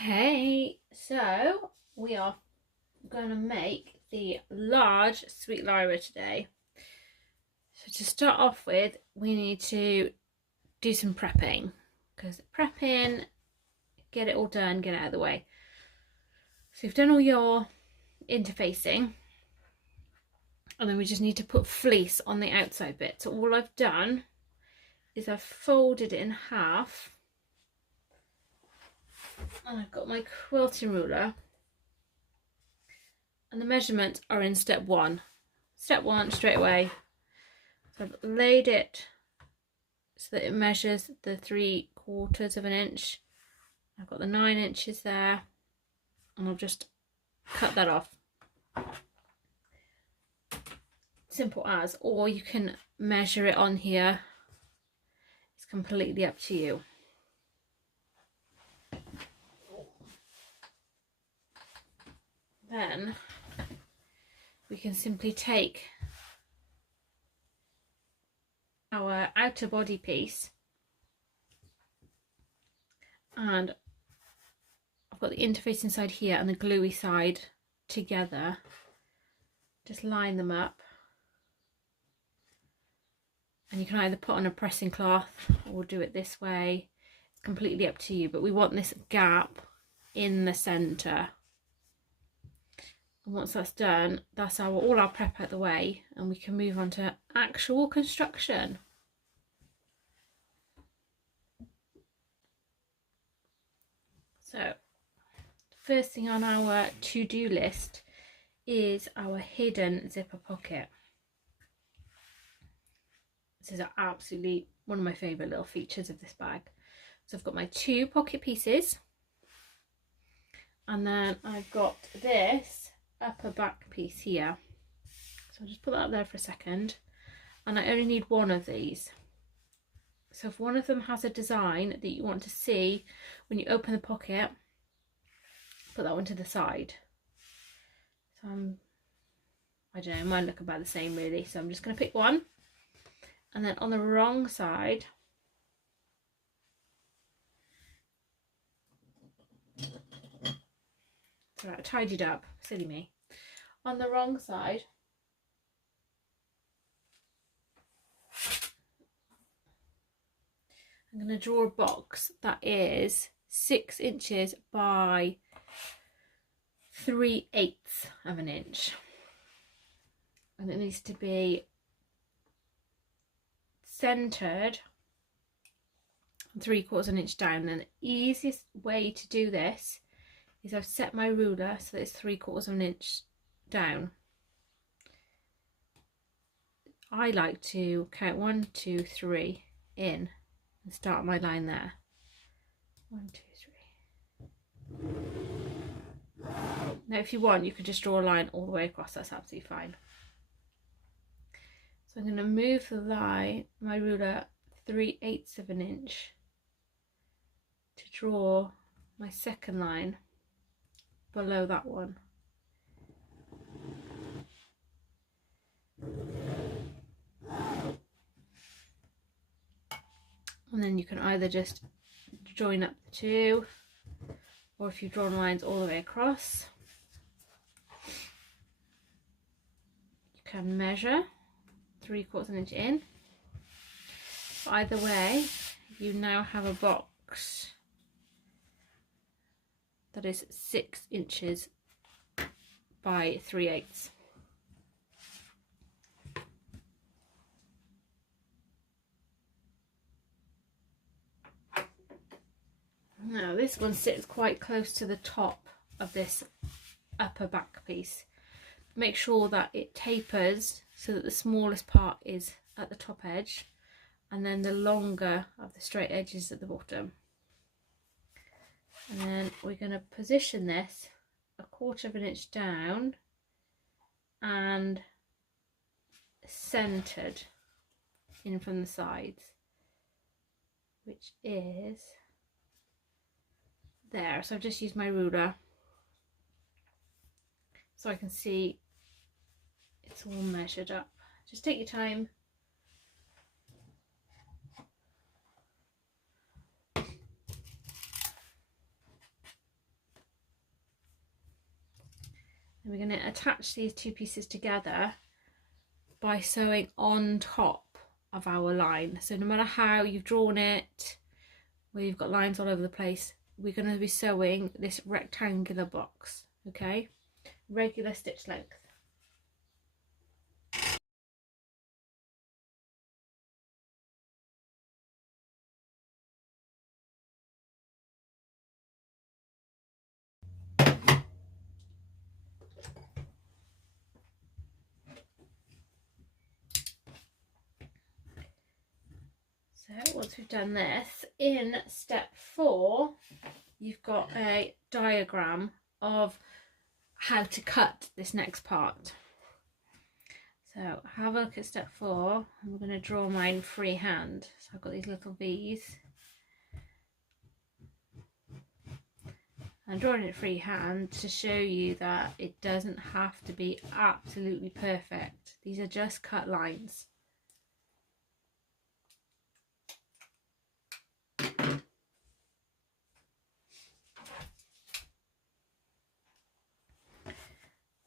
Hey, so we are going to make the large Sweet Lyra today. So to start off with, we need to do some prepping, because prepping, get it all done, get it out of the way. So you've done all your interfacing, and then we just need to put fleece on the outside bit. So all I've done is I've folded it in half, and I've got my quilting ruler, and the measurements are in step one. Step one, straight away. So I've laid it so that it measures the 3/4 of an inch. I've got the 9 inches there, and I'll just cut that off. Simple as, or you can measure it on here. It's completely up to you. Then we can simply take our outer body piece, and I've got the interface inside here and the gluey side together. Just line them up, and you can either put on a pressing cloth or do it this way. It's completely up to you, but we want this gap in the centre. And once that's done, that's all our prep out the way, and we can move on to actual construction. So, first thing on our to-do list is our hidden zipper pocket. This is absolutely one of my favourite little features of this bag. So I've got my 2 pocket pieces, and then I've got this upper back piece here. So I'll just put that up there for a second, and I only need one of these. So if one of them has a design that you want to see when you open the pocket, put that one to the side. So I don't know, mine look about the same really, so I'm just going to pick one. And then on the wrong side, sorry, I tidied up, silly me. On the wrong side, I'm going to draw a box that is 6 inches by 3/8 of an inch. And it needs to be centered 3/4 of an inch down. And the easiest way to do this is I've set my ruler so that it's 3/4 of an inch down. I like to count 1, 2, 3 in and start my line there. 1, 2, 3. Now if you want, you could just draw a line all the way across, that's absolutely fine. So I'm going to move the line, my ruler, 3/8 of an inch to draw my second line below that one. And then you can either just join up the two, or if you've drawn lines all the way across, you can measure 3/4 of an inch in. But either way, you now have a box that is 6 inches by 3/8. Now this one sits quite close to the top of this upper back piece. Make sure that it tapers so that the smallest part is at the top edge, and then the longer of the straight edges at the bottom. And then we're going to position this 1/4 of an inch down and centered in from the sides, which is there. So I've just used my ruler so I can see it's all measured up. Just take your time. And we're going to attach these two pieces together by sewing on top of our line. So no matter how you've drawn it, where you've got lines all over the place, we're going to be sewing this rectangular box, okay? Regular stitch length. So once we've done this, in step 4, you've got a diagram of how to cut this next part. So have a look at step 4. I'm going to draw mine freehand. So I've got these little V's. I'm drawing it freehand to show you that it doesn't have to be absolutely perfect. These are just cut lines.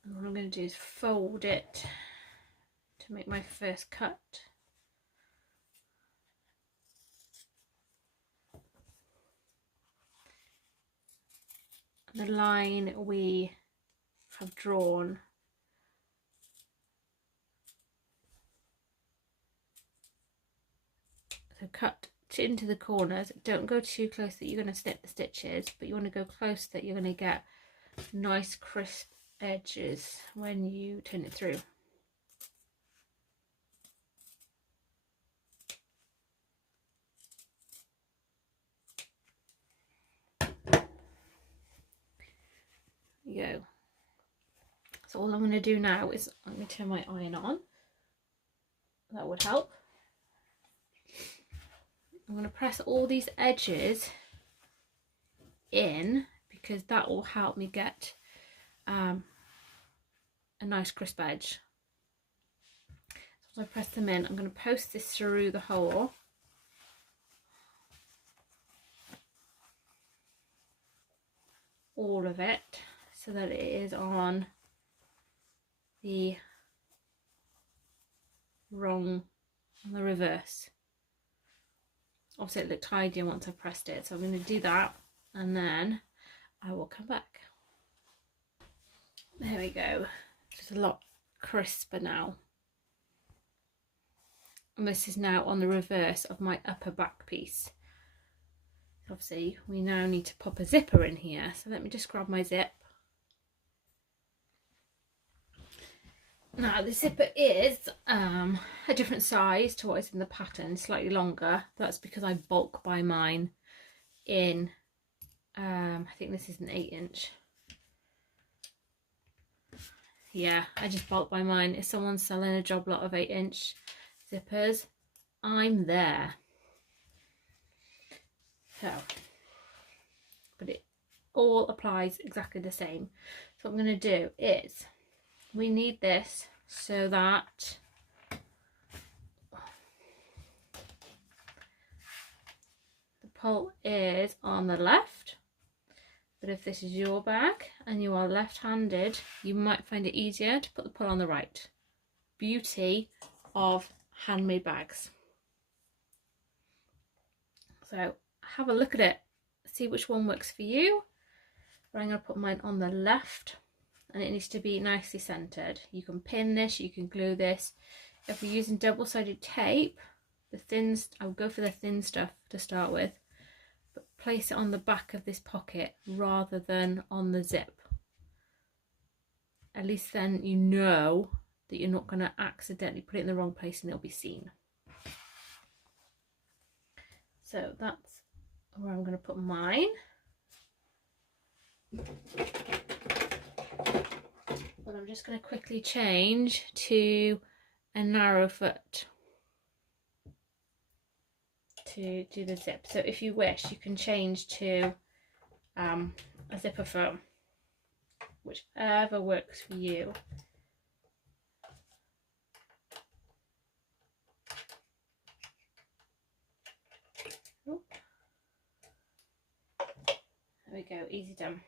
And what I'm going to do is fold it to make my first cut. The line we have drawn so cut into the corners. Don't go too close that you're going to snip the stitches, but you want to go close that you're going to get nice crisp edges when you turn it through. There you go. So all I'm going to do now is I'm going to turn my iron on. That would help. I'm going to press all these edges in because that will help me get a nice crisp edge. So as I press them in, I'm going to post this through the hole. All of it, so that it is on the reverse. Obviously it looked tidier once I pressed it, so I'm going to do that and then I will come back. There we go. Just a lot crisper now. And this is now on the reverse of my upper back piece. Obviously we now need to pop a zipper in here, so let me just grab my zip. Now the zipper is a different size to what is in the pattern, slightly longer. That's because I bulk buy mine in I think this is an 8-inch. Yeah, I just bulk buy mine. If someone's selling a job lot of 8-inch zippers, I'm there. So, but it all applies exactly the same. So what I'm going to do is, we need this so that the pull is on the left. But if this is your bag and you are left-handed, you might find it easier to put the pull on the right. Beauty of handmade bags. So have a look at it, see which one works for you. I'm going to put mine on the left and it needs to be nicely centered. You can pin this, you can glue this. If we're using double-sided tape, I would go for the thin stuff to start with, but place it on the back of this pocket rather than on the zip. At least then you know that you're not going to accidentally put it in the wrong place and it'll be seen. So that's where I'm going to put mine. But I'm just going to quickly change to a narrow foot to do the zip. So if you wish, you can change to a zipper foot, whichever works for you. There we go, easy done.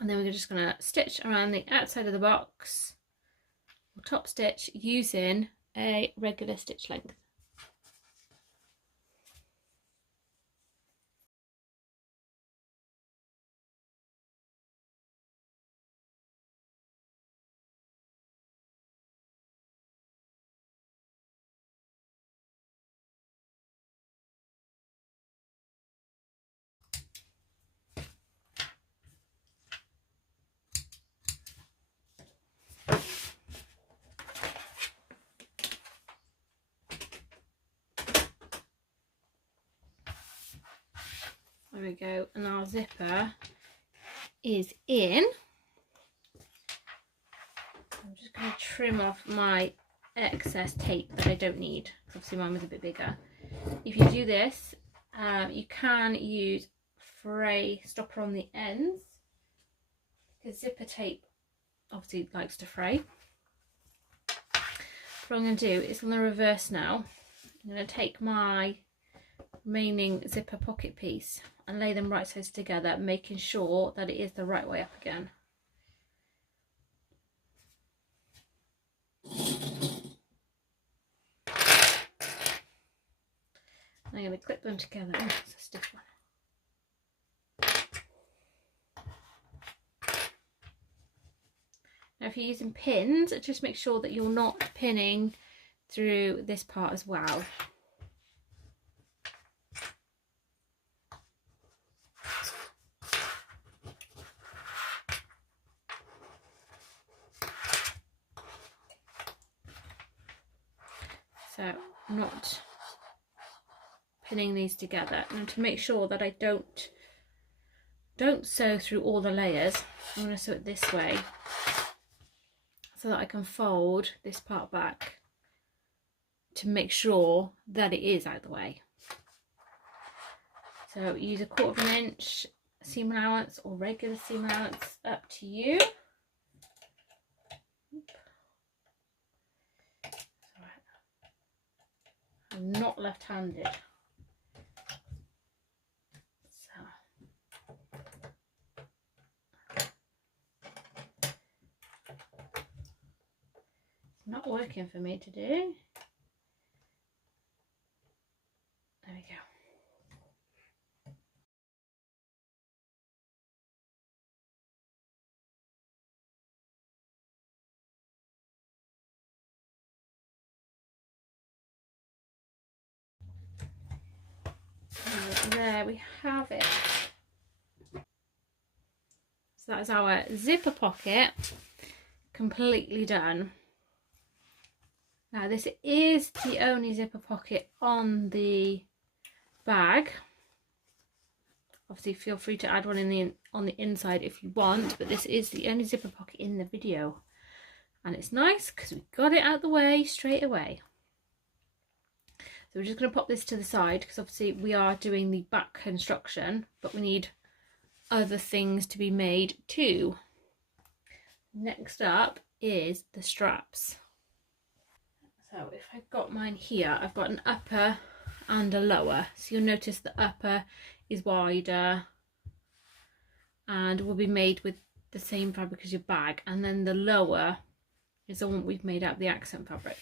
And then we're just going to stitch around the outside of the box, or top stitch, using a regular stitch length. There we go, and our zipper is in. I'm just going to trim off my excess tape that I don't need, because obviously mine was a bit bigger. If you do this, you can use fray stopper on the ends, because zipper tape obviously likes to fray. What I'm going to do is on the reverse now, I'm going to take my remaining zipper pocket piece and lay them right sides together, making sure that it is the right way up again. I'm going to clip them together. Oh, it's a stiff one. Now if you're using pins, just make sure that you're not pinning through this part as well. So I'm not pinning these together, and to make sure that I don't sew through all the layers, I'm going to sew it this way so that I can fold this part back to make sure that it is out of the way. So use 1/4 inch seam allowance or regular seam allowance, up to you. I'm not left-handed. Not working for me to do. There we go. So there we have it. So that is our zipper pocket completely done. Now this is the only zipper pocket on the bag. Obviously feel free to add one in on the inside if you want, but this is the only zipper pocket in the video. And it's nice because we got it out the way straight away. So we're just going to pop this to the side because obviously we are doing the back construction, but we need other things to be made too. Next up is the straps. So if I've got mine here, I've got an upper and a lower. So you'll notice the upper is wider and will be made with the same fabric as your bag, and then the lower is the one we've made out of the accent fabric.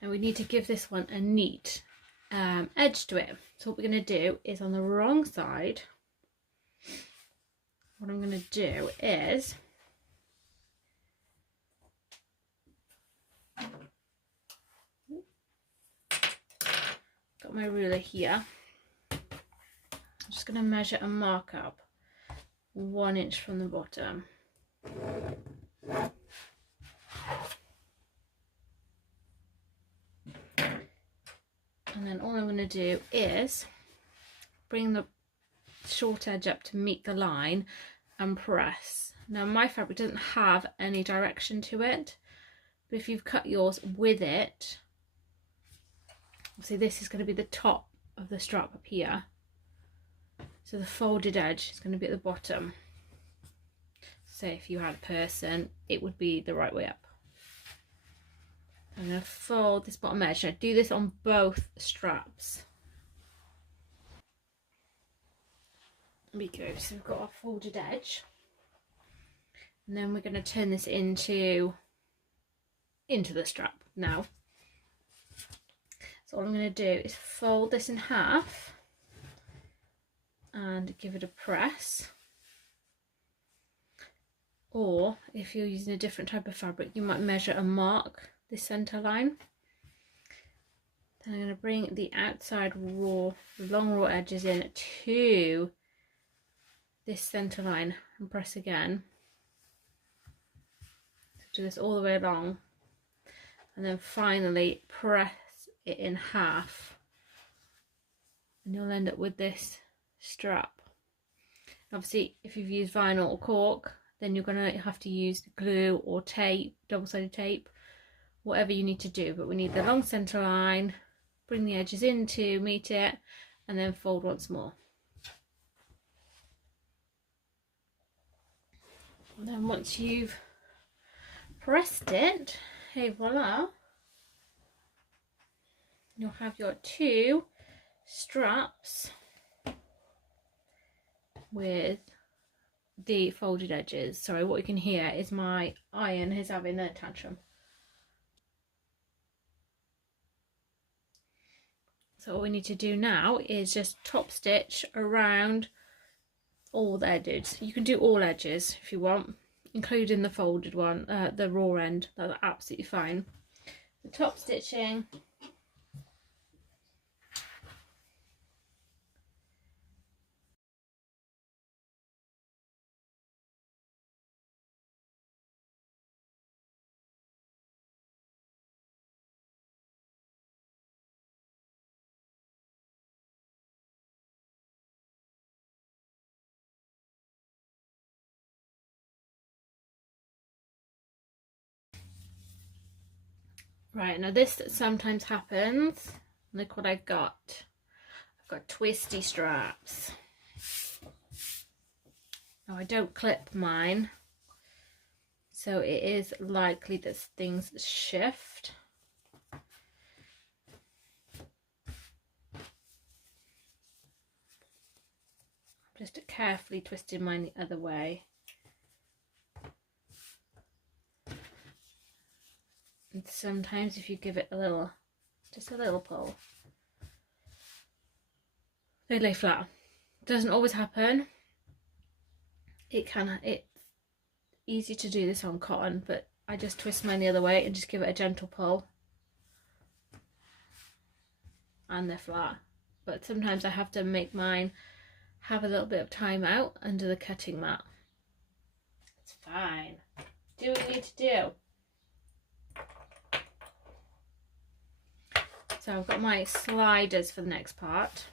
Now we need to give this one a neat edge to it. So what we're going to do is on the wrong side, what I'm going to do is got my ruler here. I'm just going to measure and mark up 1 inch from the bottom. And then all I'm going to do is bring the short edge up to meet the line and press. Now my fabric doesn't have any direction to it, but if you've cut yours with it, obviously this is going to be the top of the strap up here, so the folded edge is going to be at the bottom. So if you had a person, it would be the right way up. I'm going to fold this bottom edge. I do this on both straps. we go. So we've got our folded edge, and then we're going to turn this into the strap now. So all I'm going to do is fold this in half and give it a press. Or if you're using a different type of fabric, you might measure and mark the center line. Then I'm going to bring the outside long raw edges in to this center line and press again. So do this all the way along, and then finally press it in half, and you'll end up with this strap. Obviously, if you've used vinyl or cork, then you're going to have to use glue or tape, double-sided tape, whatever you need to do. But we need the long center line, bring the edges in to meet it, and then fold once more. And then once you've pressed it, hey voila, you'll have your 2 straps with the folded edges. Sorry, what you can hear is my iron is having a tantrum. So all we need to do now is just top stitch around all the edges. You can do all edges if you want, including the folded one, the raw end. That's absolutely fine. The top stitching, right, now this sometimes happens. Look what I've got. I've got twisty straps. Now I don't clip mine, so it is likely that things shift. Just carefully twisting mine the other way. And sometimes if you give it a little, just a little pull, they lay flat. Doesn't always happen. It's easy to do this on cotton, but I just twist mine the other way and just give it a gentle pull, and they're flat. But sometimes I have to make mine have a little bit of time out under the cutting mat. It's fine. Do what you need to do. So I've got my sliders for the next part,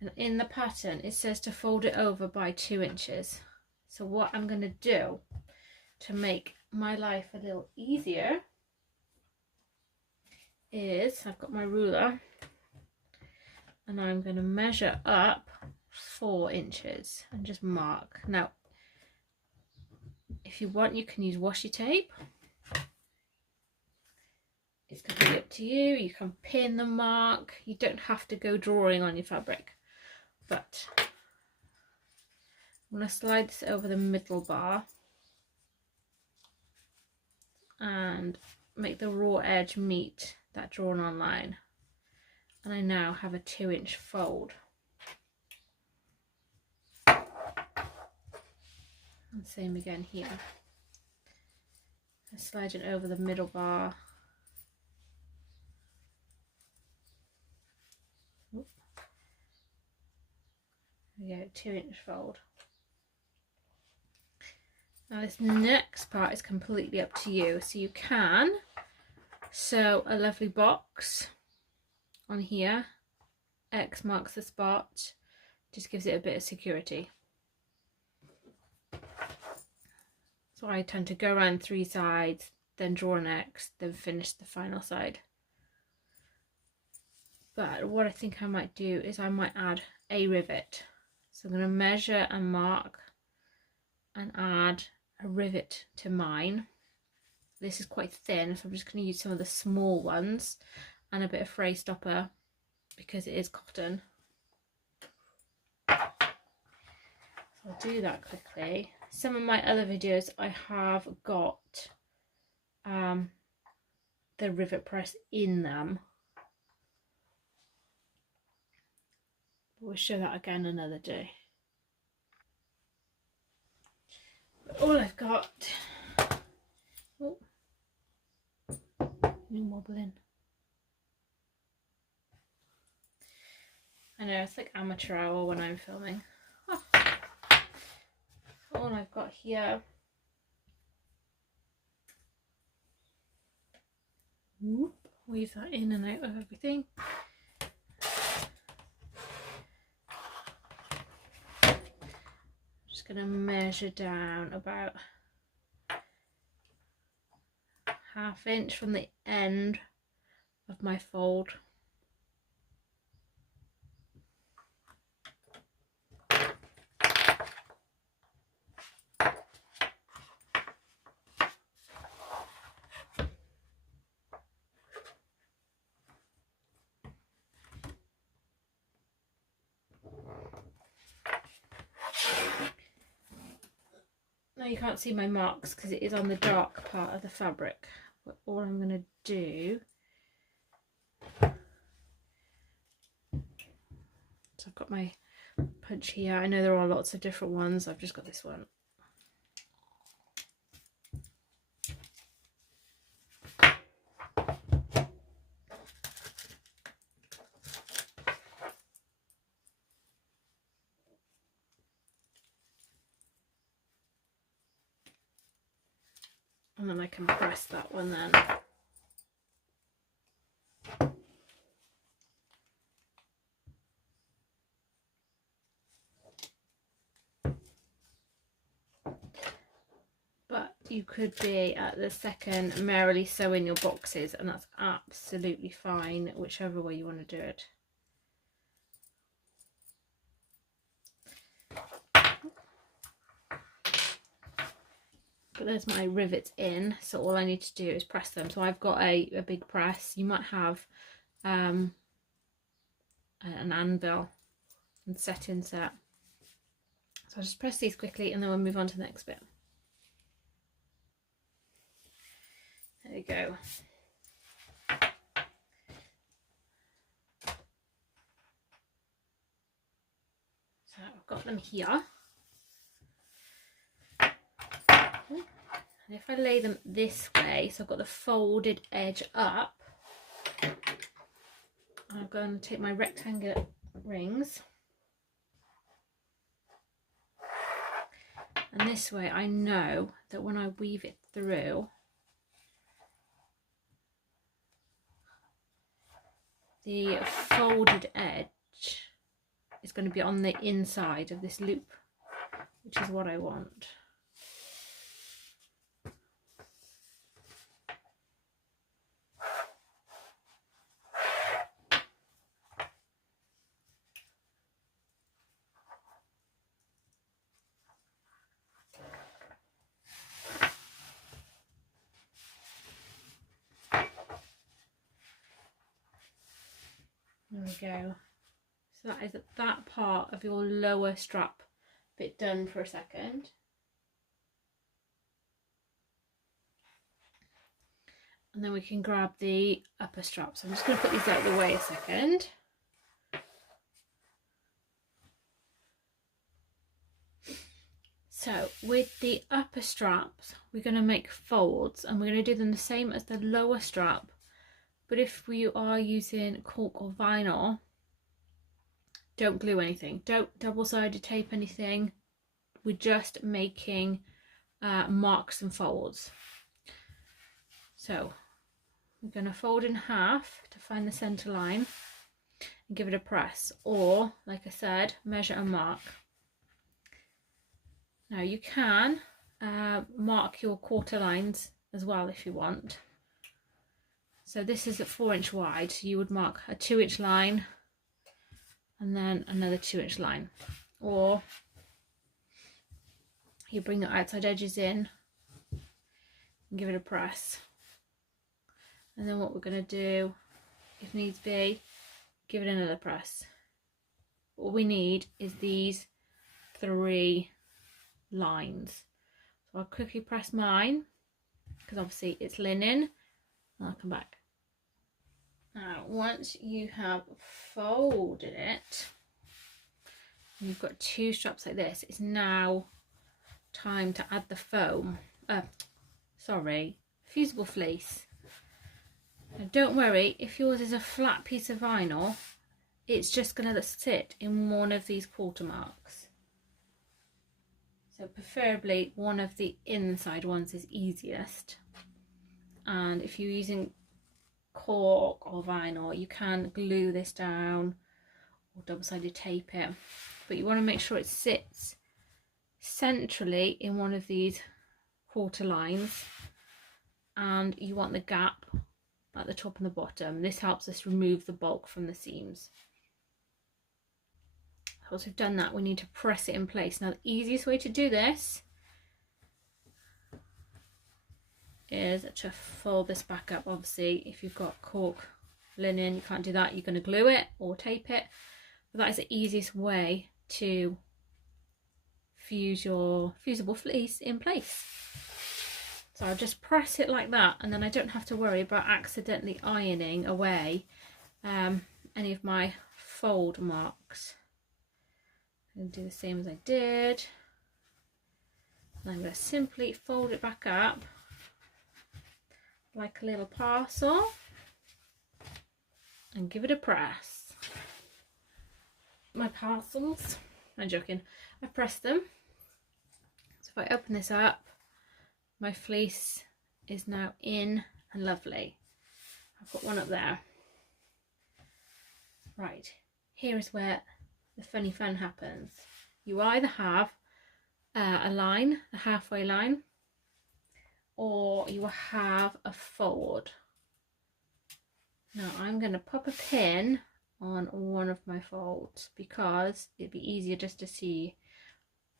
and in the pattern it says to fold it over by 2 inches. So what I'm going to do to make my life a little easier is I've got my ruler and I'm going to measure up 4 inches and just mark. Now if you want, you can use washi tape. It's completely up to you. You can pin the mark. You don't have to go drawing on your fabric. But I'm going to slide this over the middle bar and make the raw edge meet that drawn on line. And I now have a 2-inch fold. And same again here. I slide it over the middle bar. There we go, 2-inch fold. Now this next part is completely up to you. So you can sew a lovely box on here. X marks the spot, just gives it a bit of security. So I tend to go around 3 sides, then draw an X, then finish the final side. But what I think I might do is I might add a rivet. So I'm going to measure and mark and add a rivet to mine. This is quite thin, so I'm just going to use some of the small ones and a bit of fray stopper because it is cotton. I'll do that quickly. Some of my other videos I have got the rivet press in them. We'll show that again another day. But all I've got, oh, new wobbling. I know, it's like amateur hour when I'm filming. Oh. All I've got here. Whoop, weave that in and out of everything. Just going to measure down about ½ inch from the end of my fold. Now you can't see my marks because it is on the dark part of the fabric, but all I'm going to do, so I've got my punch here. I know there are lots of different ones, I've just got this one. And then I can press that one then. But you could be at the second merrily sewing your boxes, and that's absolutely fine, whichever way you want to do it. But there's my rivets in, so all I need to do is press them. So I've got a big press. You might have an anvil and setting set. So I'll just press these quickly and then we'll move on to the next bit. There you go. So I've got them here. And if I lay them this way, so I've got the folded edge up, I'm going to take my rectangular rings, and this way I know that when I weave it through, the folded edge is going to be on the inside of this loop, which is what I want. There we go. So that is that part of your lower strap bit done for a second. And then we can grab the upper strap. So I'm just going to put these out of the way a second. So with the upper straps, we're going to make folds, and we're going to do them the same as the lower strap. But if we are using cork or vinyl, don't glue anything. Don't double-sided tape anything. We're just making marks and folds. So we're going to fold in half to find the centre line and give it a press, or like I said, measure and mark. Now you can mark your quarter lines as well if you want. So this is at 4 inch wide, so you would mark a 2 inch line and then another 2 inch line, or you bring your outside edges in and give it a press. And then what we're going to do, if needs be, give it another press. What we need is these 3 lines. So I'll quickly press mine because obviously it's linen, and I'll come back. Now once you have folded it, you've got 2 straps like this, it's now time to add the foam, fusible fleece. Now don't worry, if yours is a flat piece of vinyl, it's just going to sit in one of these quarter marks. So preferably one of the inside ones is easiest. And if you're using cork or vinyl, you can glue this down or double-sided tape it. But you want to make sure it sits centrally in one of these quarter lines, and you want the gap at the top and the bottom. This helps us remove the bulk from the seams. Once we've done that, we need to press it in place. Now the easiest way to do this is to fold this back up. Obviously if you've got cork linen, you can't do that, you're going to glue it or tape it, but that is the easiest way to fuse your fusible fleece in place. So I'll just press it like that, and then I don't have to worry about accidentally ironing away any of my fold marks. I'm going to do the same as I did, and I'm going to simply fold it back up like a little parcel and give it a press. My parcels, I'm joking, I've pressed them. So if I open this up, my fleece is now in and lovely. I've got one up there. Right, here is where the funny fun happens. You either have a line, a halfway line, or you will have a fold. Now I'm going to pop a pin on one of my folds because it'd be easier just to see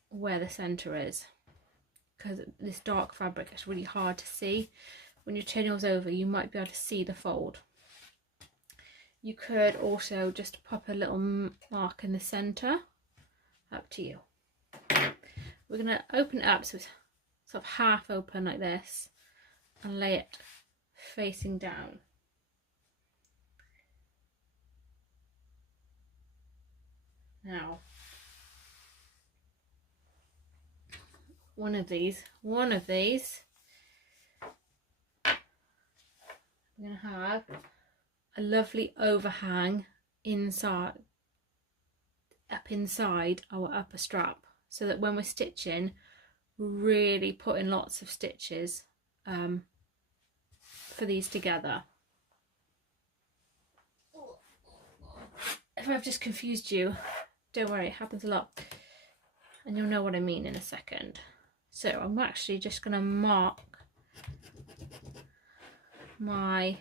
where the center is, because this dark fabric is really hard to see. When you turn yours over, you might be able to see the fold. You could also just pop a little mark in the center, up to you. We're going to open it up so it's sort of half open like this and lay it facing down. Now one of these we're going to have a lovely overhang inside, up inside our upper strap, so that when we're stitching, we're really putting lots of stitches for these together. If I've just confused you, don't worry, it happens a lot, and you'll know what I mean in a second. So I'm actually just going to mark my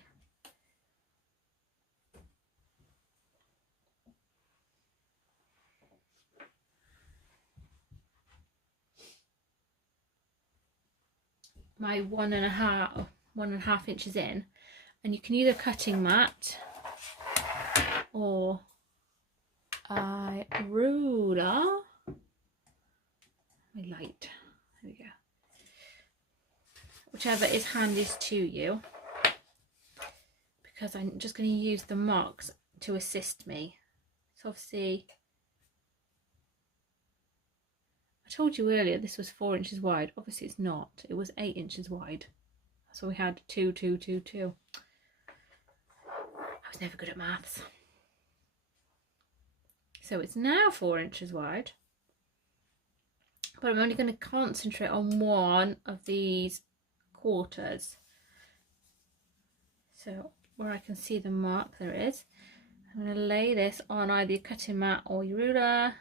one and a half inches in, and you can either cutting mat or a ruler. My light, there we go, whichever is handiest to you, because I'm just going to use the marks to assist me. So obviously I told you earlier this was 4 inches wide. Obviously it's not, it was 8 inches wide. So we had 2, 2, 2, 2. I was never good at maths. So it's now 4 inches wide, but I'm only going to concentrate on one of these quarters. So where I can see the mark, there it is. I'm going to lay this on either your cutting mat or your ruler,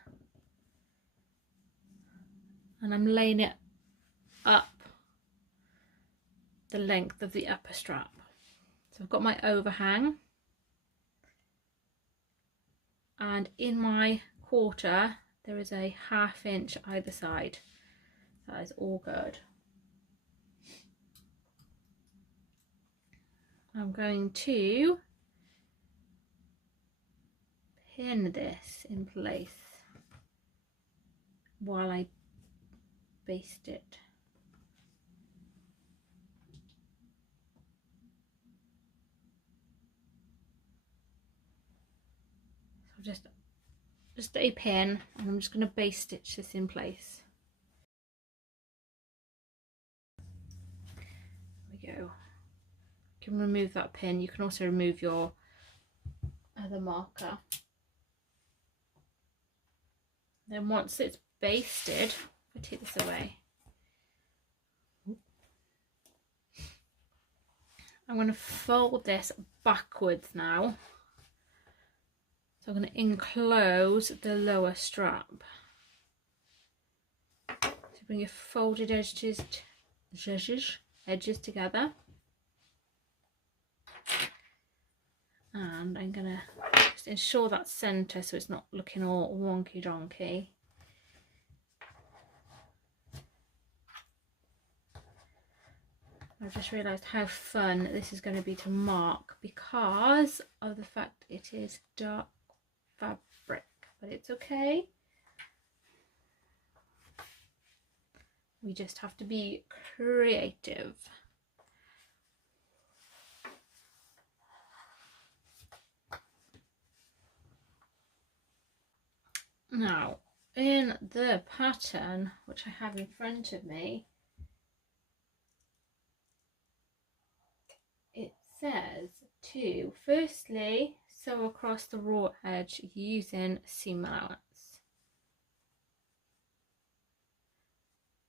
and I'm laying it up the length of the upper strap. So I've got my overhang, and in my quarter there is a ½ inch either side. That is all good. I'm going to pin this in place while I baste it. So just a pin, and I'm just going to base stitch this in place. There we go. You can remove that pin. You can also remove your other marker. Then once it's basted, if I take this away, I'm going to fold this backwards now. So I'm going to enclose the lower strap. So bring your folded edges together. And I'm going to just ensure that's centre so it's not looking all wonky donkey. I've just realised how fun this is going to be to mark because of the fact it is dark fabric, but it's okay. We just have to be creative. Now, in the pattern, which I have in front of me, it says to firstly sew across the raw edge using seam allowance.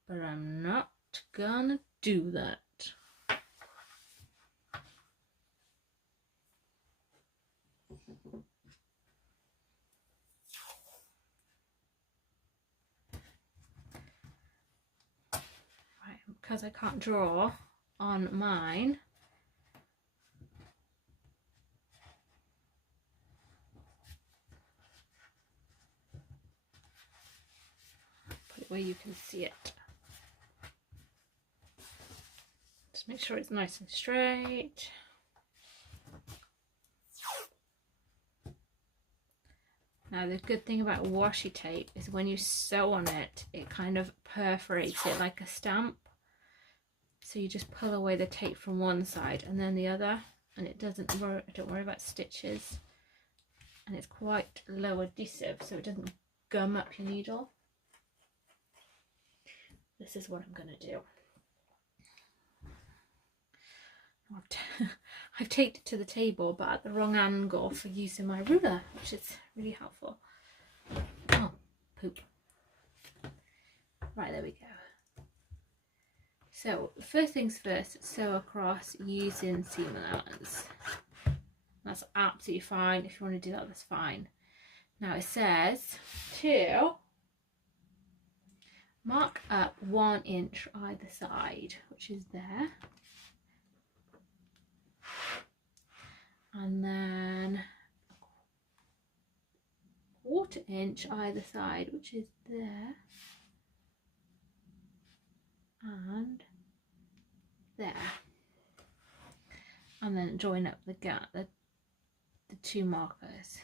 But I'm not gonna do that. Right, because I can't draw on mine, put it where you can see it. Just make sure it's nice and straight. Now the good thing about washi tape is when you sew on it, it kind of perforates it like a stamp. So you just pull away the tape from one side and then the other, and it don't worry about stitches. And it's quite low adhesive, so it doesn't gum up your needle. This is what I'm going to do. I've taped it to the table, but at the wrong angle for using my ruler, which is really helpful. Oh, poop. Right, there we go. So, first things first, sew across using seam allowance. That's absolutely fine. If you want to do that, that's fine. Now it says to mark up 1 inch either side, which is there. And then a 1/4 inch either side, which is there and there. And then join up the gap, the two markers.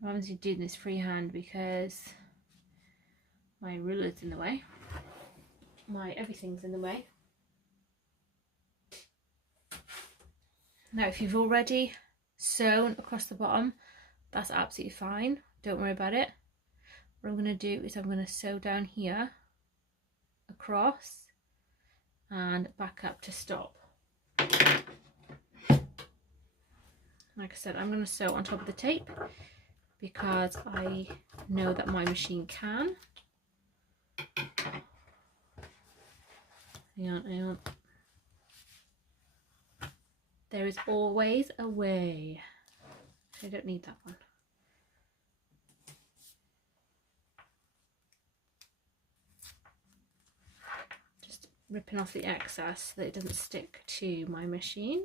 I'm obviously doing this freehand because my ruler's in the way. Everything's in the way. Now, if you've already sewn across the bottom, that's absolutely fine. Don't worry about it. What I'm going to do is I'm going to sew down here, across, and back up to stop. Like I said, I'm going to sew on top of the tape because I know that my machine can. Hang on. There is always a way. I don't need that one. Just ripping off the excess so that it doesn't stick to my machine.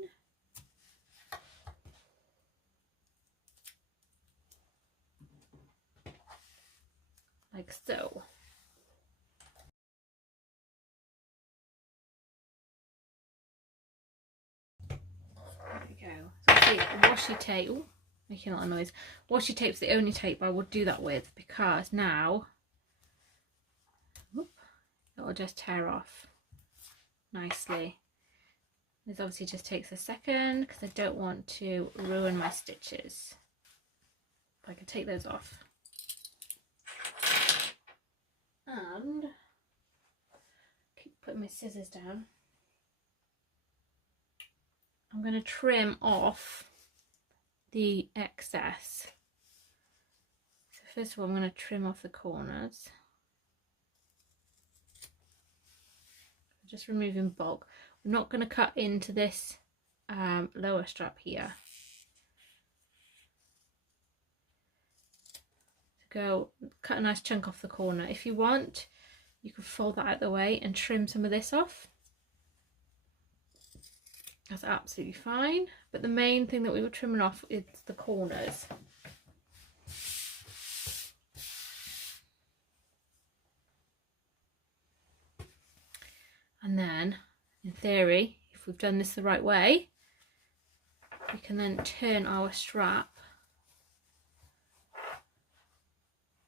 Like so. Washi tape, making a lot of noise. Washi tape's the only tape I would do that with because now, it'll just tear off nicely. This obviously just takes a second because I don't want to ruin my stitches. If I can take those off. And keep putting my scissors down. I'm going to trim off the excess. So first of all, I'm going to trim off the corners. Just removing bulk. We're not going to cut into this lower strap here. Go cut a nice chunk off the corner. If you want, you can fold that out of the way and trim some of this off. That's absolutely fine. But the main thing that we were trimming off is the corners. And then, in theory, if we've done this the right way, we can then turn our strap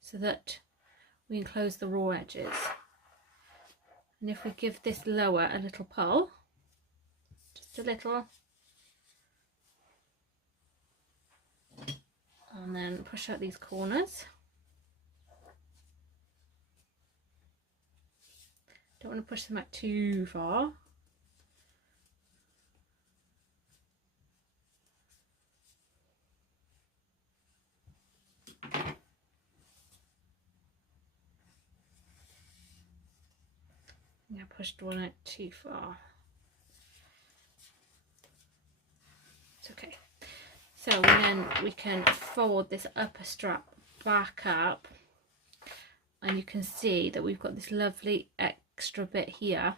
so that we enclose the raw edges. And if we give this lower a little pull, just a little, and then push out these corners. Don't want to push them out too far. I pushed one out too far. It's okay. So then we can fold this upper strap back up, and you can see that we've got this lovely extra bit here.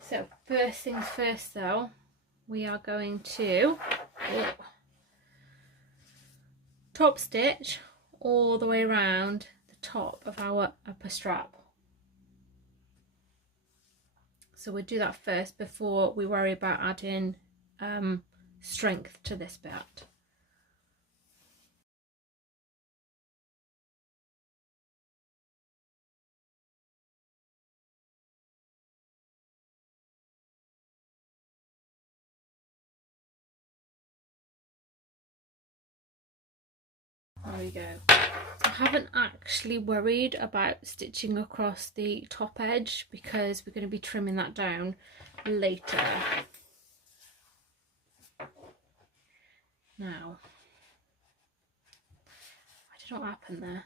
So first things first though, we are going to top stitch all the way around the top of our upper strap. So we'll do that first before we worry about adding strength to this bit. There we go. I haven't actually worried about stitching across the top edge because we're going to be trimming that down later. Now, I don't know what happened there,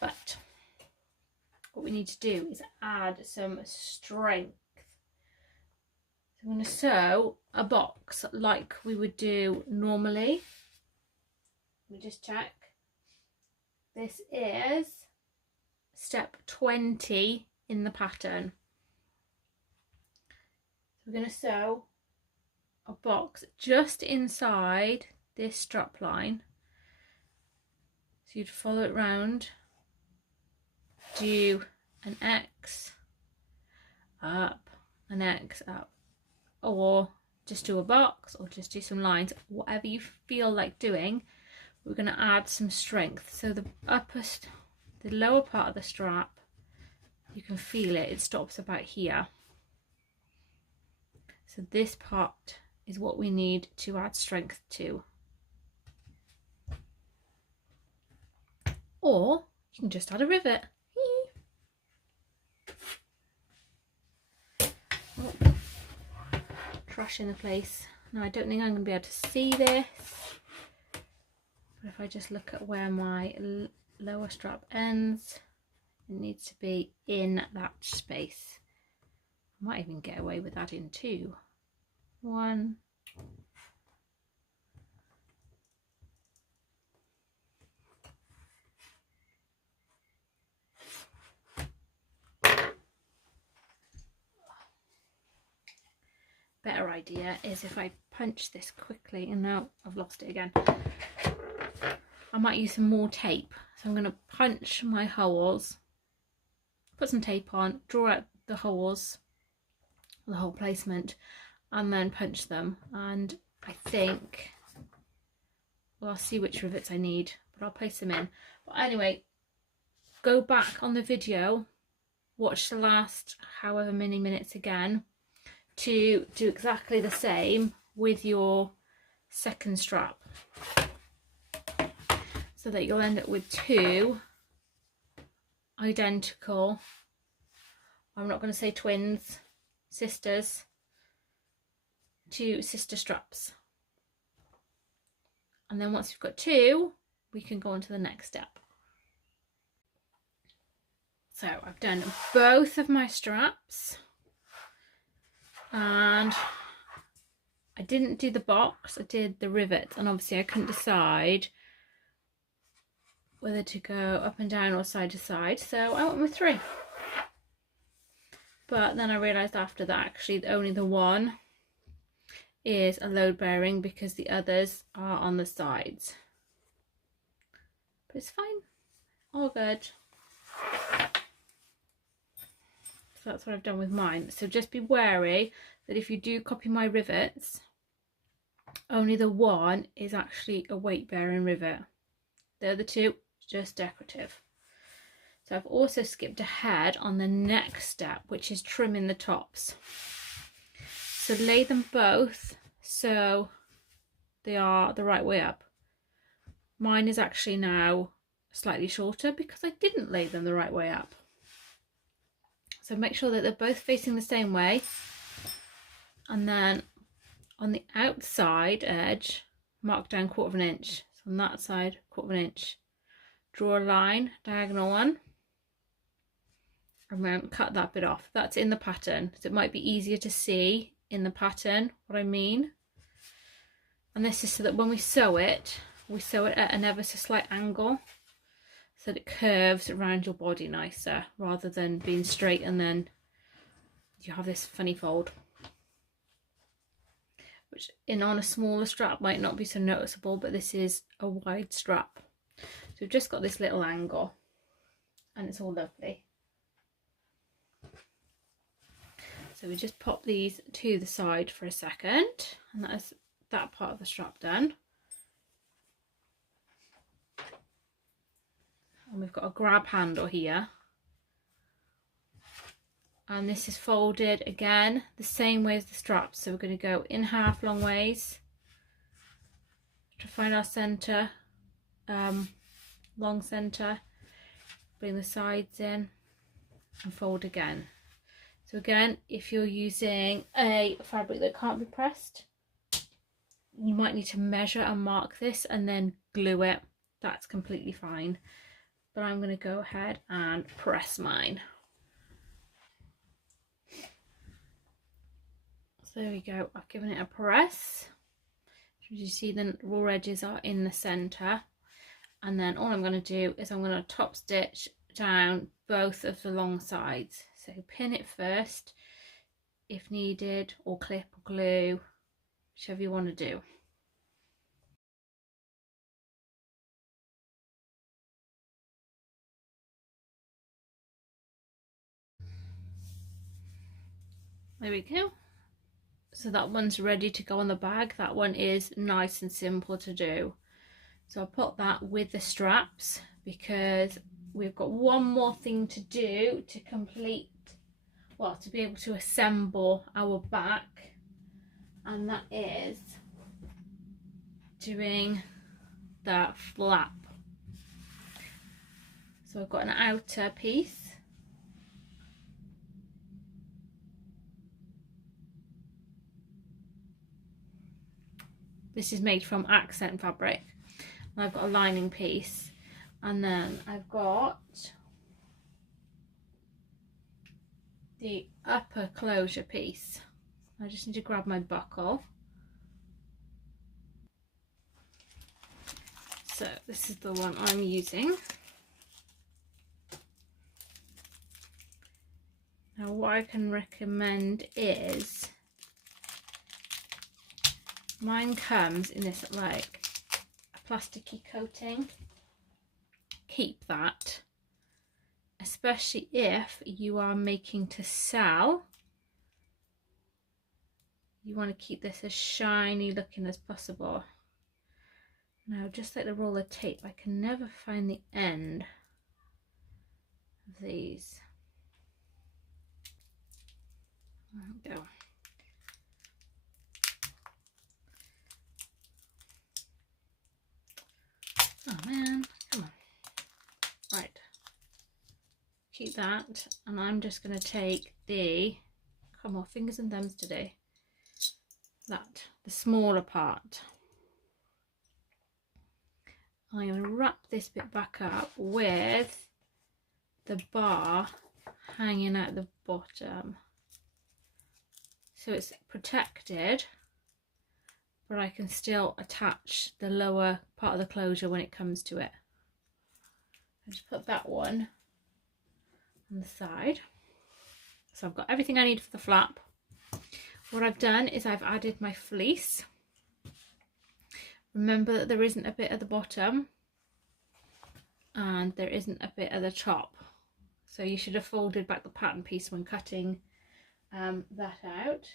but what we need to do is add some strength. So I'm going to sew a box like we would do normally. Let me just check. This is step 20 in the pattern. So we're going to sew a box just inside this strap line. So you'd follow it round, do an X up, an X up, or just do a box, or just do some lines, whatever you feel like doing. We're going to add some strength. So the lower part of the strap, you can feel it, it stops about here. So this part is what we need to add strength to. Or you can just add a rivet. Oh, trash in the place. Now I don't think I'm going to be able to see this. But if I just look at where my lower strap ends, it needs to be in that space. I might even get away with adding two. One. Better idea is if I punch this quickly, and now I've lost it again. I might use some more tape. So I'm going to punch my holes, put some tape on, draw out the holes, the hole placement, and then punch them. And I think Well, I'll see which rivets I need, but I'll place them in. But anyway, go back on the video, watch the last however many minutes again to do exactly the same with your second strap, so that you'll end up with two identical, I'm not going to say twins, sisters, two sister straps. And then once you've got two, we can go on to the next step. So I've done both of my straps, and I didn't do the box, I did the rivets, and obviously I couldn't decide whether to go up and down or side to side, so I went with 3. But then I realised after that actually only the one is a load bearing because the others are on the sides. But it's fine, all good. So that's what I've done with mine. So just be wary that if you do copy my rivets, only the one is actually a weight bearing rivet. The other two, just decorative. So I've also skipped ahead on the next step, which is trimming the tops. So lay them both so they are the right way up. Mine is actually now slightly shorter because I didn't lay them the right way up. So make sure that they're both facing the same way. And then on the outside edge, mark down 1/4 inch. So on that side, 1/4 inch. Draw a line, diagonal one, and then cut that bit off. That's in the pattern, so it might be easier to see in the pattern what I mean. And this is so that when we sew it at an ever so slight angle, so that it curves around your body nicer, rather than being straight and then you have this funny fold, which on a smaller strap might not be so noticeable, but this is a wide strap. So we've just got this little angle and it's all lovely. So we just pop these to the side for a second, and that is that part of the strap done. And we've got a grab handle here, and this is folded again the same way as the straps. So we're going to go in half long ways to find our center, long center, bring the sides in and fold again. So again, if you're using a fabric that can't be pressed, you might need to measure and mark this and then glue it. That's completely fine. But I'm going to go ahead and press mine. So there we go, I've given it a press. As you see, the raw edges are in the center. And then all I'm going to do is I'm going to top stitch down both of the long sides. So pin it first if needed, or clip or glue, whichever you want to do. There we go. So that one's ready to go on the bag. That one is nice and simple to do. So I'll put that with the straps because we've got one more thing to do to complete, well, to be able to assemble our back, and that is doing the flap. So I've got an outer piece. This is made from accent fabric. And I've got a lining piece, and then I've got the upper closure piece. I just need to grab my buckle. So this is the one I'm using. Now what I can recommend is, mine comes in this like a plasticky coating. Keep that, especially if you are making to sell. You want to keep this as shiny looking as possible. Now, just like the roll of tape, I can never find the end of these. There we go. Oh man, come on. Right. Keep that, and I'm just going to take the, come on, fingers and thumbs today, the smaller part. I'm going to wrap this bit back up with the bar hanging out the bottom, so it's protected, but I can still attach the lower part of the closure when it comes to it. I just put that one on the side. So I've got everything I need for the flap. What I've done is I've added my fleece. Remember that there isn't a bit at the bottom and there isn't a bit at the top. So you should have folded back the pattern piece when cutting that out.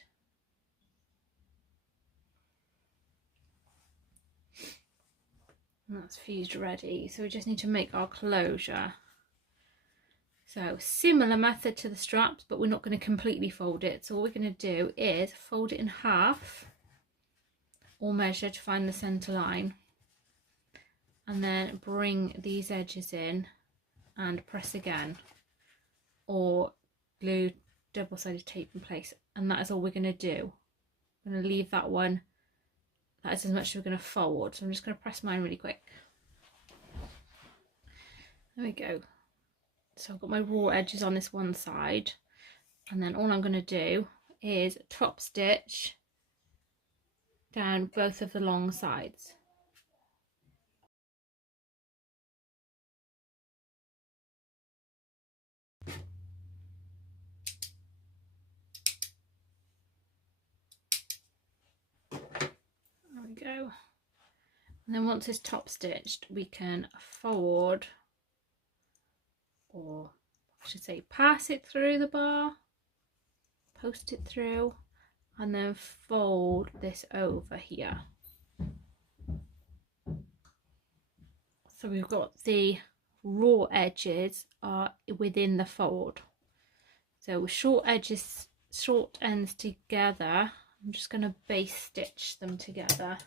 And that's fused ready. So we just need to make our closure. So similar method to the straps, but we're not going to completely fold it. So what we're going to do is fold it in half or measure to find the center line, and then bring these edges in and press again, or glue double-sided tape in place, and that is all we're going to do. I'm going to leave that one. That is as much as we're going to fold. So I'm just going to press mine really quick. There we go. So I've got my raw edges on this one side, and then all I'm going to do is top stitch down both of the long sides. There we go. And then once it's top stitched, we can forward, or I should say pass it through the bar, post it through, and then fold this over here. So we've got the raw edges are within the fold. So short edges, short ends together. I'm just going to base stitch them together.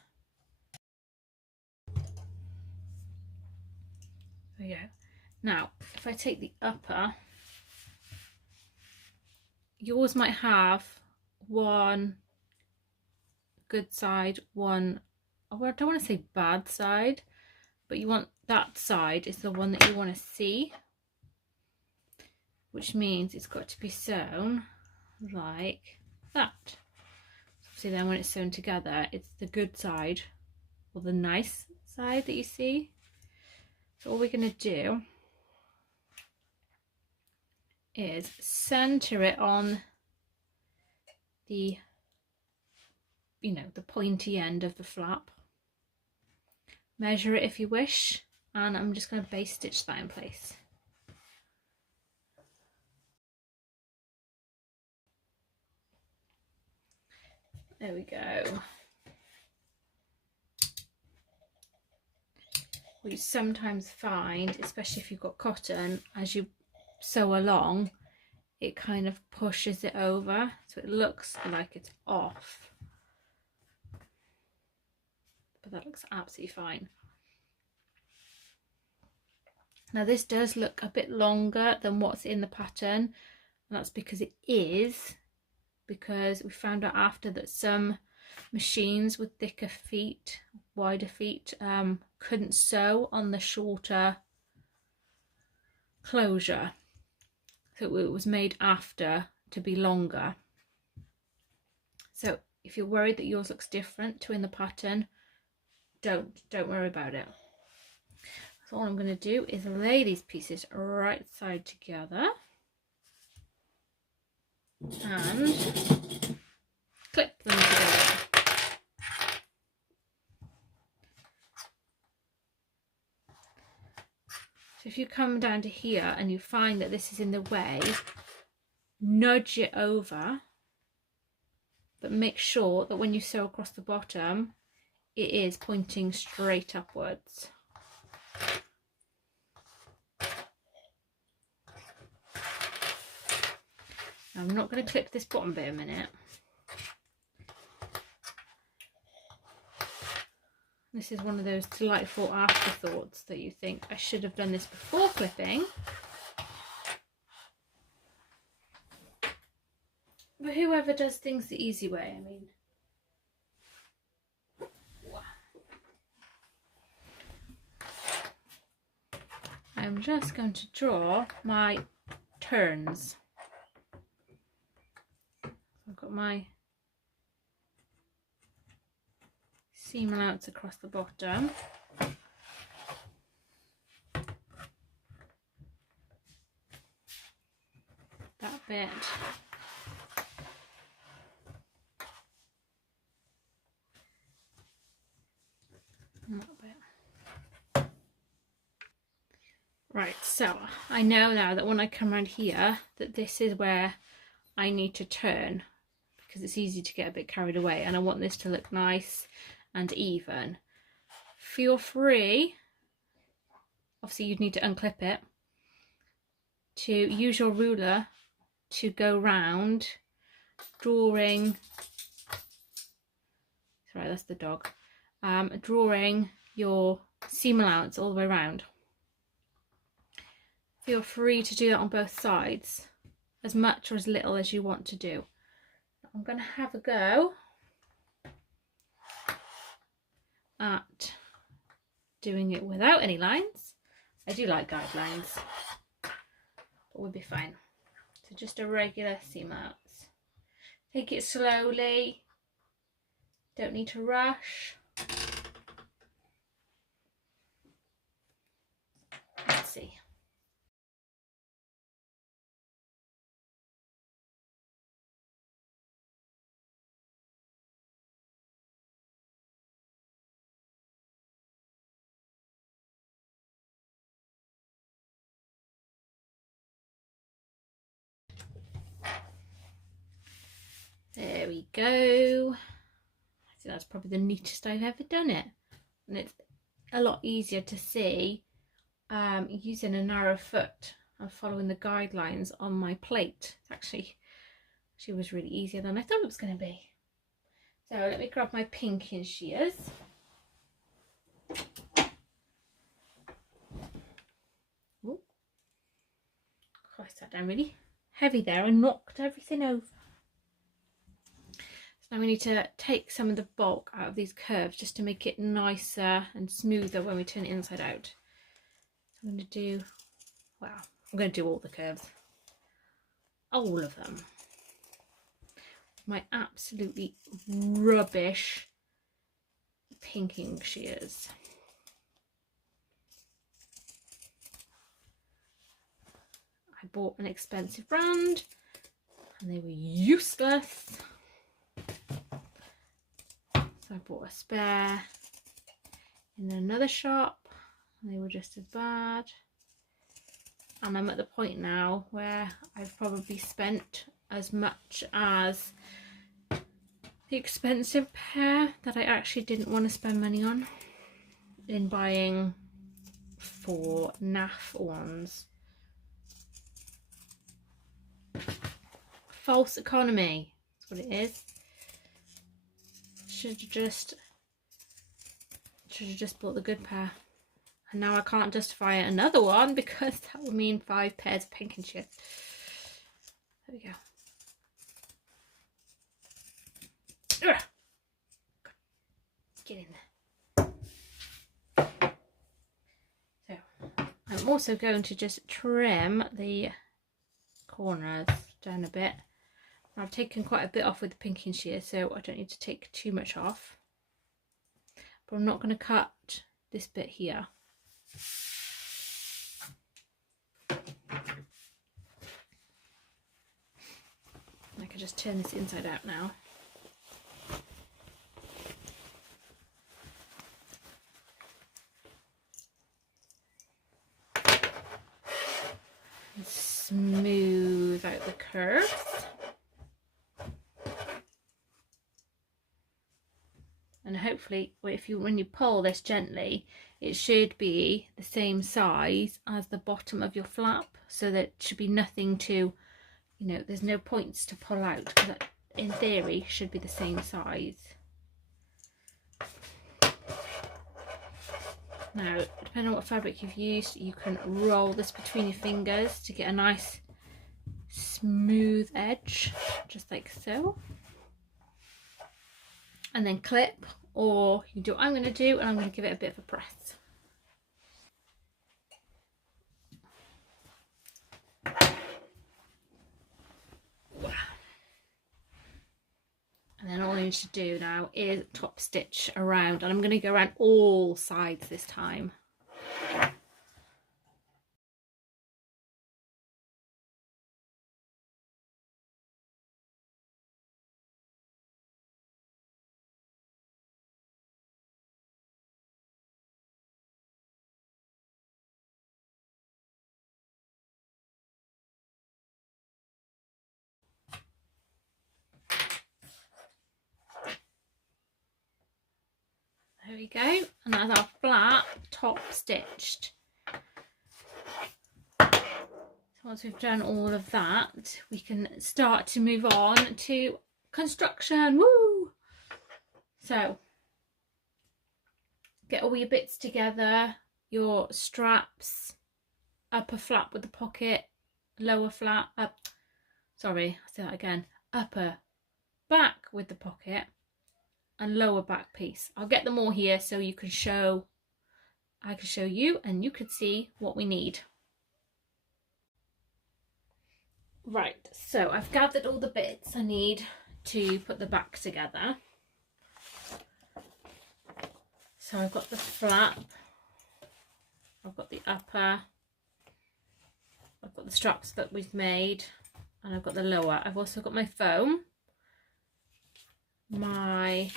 There we go. Now, if I take the upper, yours might have one good side, one, oh, I don't want to say bad side, but you want that side is the one that you want to see, which means it's got to be sewn like that. So then when it's sewn together, it's the good side or the nice side that you see. So all we're going to do is center it on the, you know, the pointy end of the flap. Measure it if you wish, and I'm just going to base stitch that in place. There we go. What you sometimes find, especially if you've got cotton, as you sew along, it kind of pushes it over, so it looks like it's off. But that looks absolutely fine. Now this does look a bit longer than what's in the pattern, and that's because it is, because we found out after that some machines with thicker feet, wider feet, couldn't sew on the shorter closure, so it was made after to be longer. So if you're worried that yours looks different to in the pattern, don't worry about it. So all I'm going to do is lay these pieces right side together and clip them together. So if you come down to here and you find that this is in the way, nudge it over, but make sure that when you sew across the bottom, it is pointing straight upwards. Now, I'm not going to clip this bottom bit a minute. This is one of those delightful afterthoughts that you think, I should have done this before clipping. But whoever does things the easy way, I mean. I'm just going to draw my turns. I've got my seam allowance across the bottom. That bit. And that bit. Right, so I know now that when I come around here that this is where I need to turn, because it's easy to get a bit carried away and I want this to look nice and even. Feel free, obviously you'd need to unclip it, to use your ruler to go round, drawing, sorry that's the dog, drawing your seam allowance all the way around. Feel free to do that on both sides, as much or as little as you want to do. I'm going to have a go at doing it without any lines. I do like guidelines, but we'll be fine. So just a regular seam allowance. Take it slowly, don't need to rush. Let's see. There we go. I think that's probably the neatest I've ever done it. And it's a lot easier to see using a narrow foot and following the guidelines on my plate. It's actually was really easier than I thought it was going to be. So let me grab my pinking shears. Oh, I sat down really heavy there and knocked everything over. So now we need to take some of the bulk out of these curves just to make it nicer and smoother when we turn it inside out. So I'm going to do, well, I'm going to do all the curves. All of them. My absolutely rubbish pinking shears. I bought an expensive brand and they were useless. So I bought a spare in another shop and they were just as bad. And I'm at the point now where I've probably spent as much as the expensive pair that I actually didn't want to spend money on in buying 4 naff ones. False economy, that's what it is. Should have just bought the good pair. And now I can't justify another one because that would mean 5 pairs of pinking shears. There we go. Ugh. Get in there. So I'm also going to just trim the corners down a bit. I've taken quite a bit off with the pinking shear, so I don't need to take too much off. But I'm not going to cut this bit here. I can just turn this inside out now. And smooth out the curves. And hopefully hopefully, if you, when you pull this gently, it should be the same size as the bottom of your flap, so that it should be nothing to, you know, there's no points to pull out, because that, in theory, should be the same size. Now, depending on what fabric you've used, you can roll this between your fingers to get a nice smooth edge, just like so. And then clip, or you can do what I'm going to do, and I'm going to give it a bit of a press. And then all I need to do now is top stitch around, and I'm going to go around all sides this time. There we go, and that's our flap top stitched. So once we've done all of that, we can start to move on to construction. Woo! So get all your bits together, your straps, upper flap with the pocket, lower flap, sorry, I'll say that again, upper back with the pocket and lower back piece. I'll get them all here so you can show, I can show you and you can see what we need. Right, so I've gathered all the bits I need to put the back together. So I've got the flap, I've got the upper, I've got the straps that we've made, and I've got the lower. I've also got my foam, my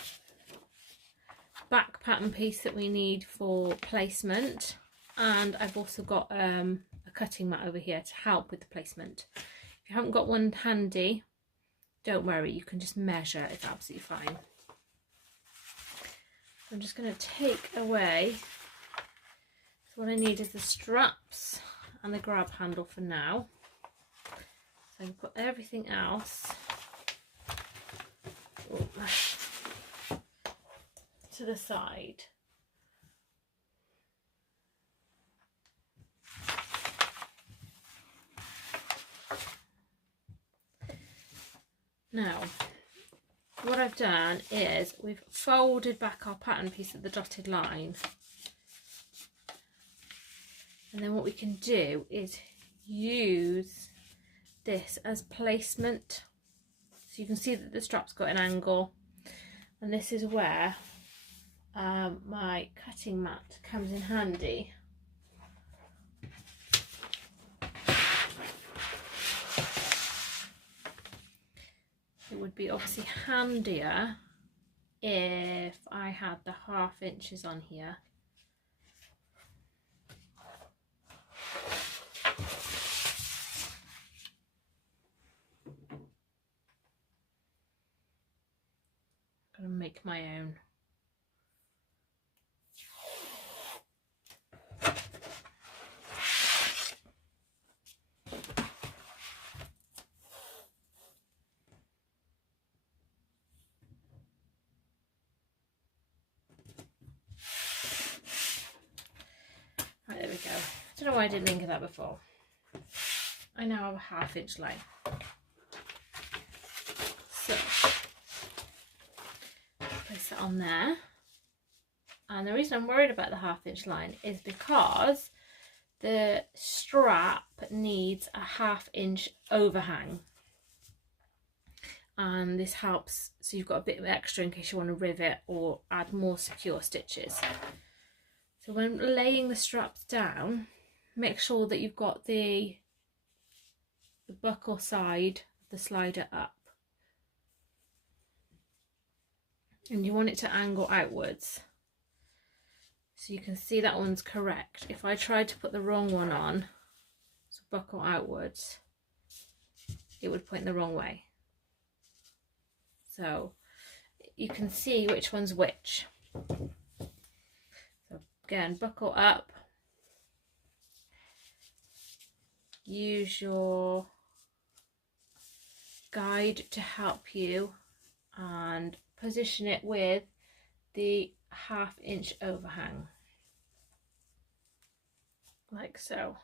back pattern piece that we need for placement, and I've also got a cutting mat over here to help with the placement. If you haven't got one handy, don't worry, you can just measure, it's absolutely fine. I'm just going to take away, so what I need is the straps and the grab handle for now. So I can put everything else to the side. Now, what I've done is we've folded back our pattern piece at the dotted line, and then what we can do is use this as placement, so you can see that the strap's got an angle, and this is where my cutting mat comes in handy. It would be obviously handier if I had the 1/2 inches on here. I'm gonna make my own. Right, there we go. I don't know why I didn't think of that before. I now have a 1/2 inch line. So, place that on there. And the reason I'm worried about the 1/2 inch line is because the strap needs a 1/2 inch overhang. And this helps, so you've got a bit of extra in case you want to rivet or add more secure stitches. So when laying the straps down, make sure that you've got the buckle side of the slider up, and you want it to angle outwards, so you can see that one's correct. If I tried to put the wrong one on, so buckle outwards, it would point the wrong way. So you can see which one's which. So again, buckle up, use your guide to help you, and position it with the 1/2 inch overhang, like so.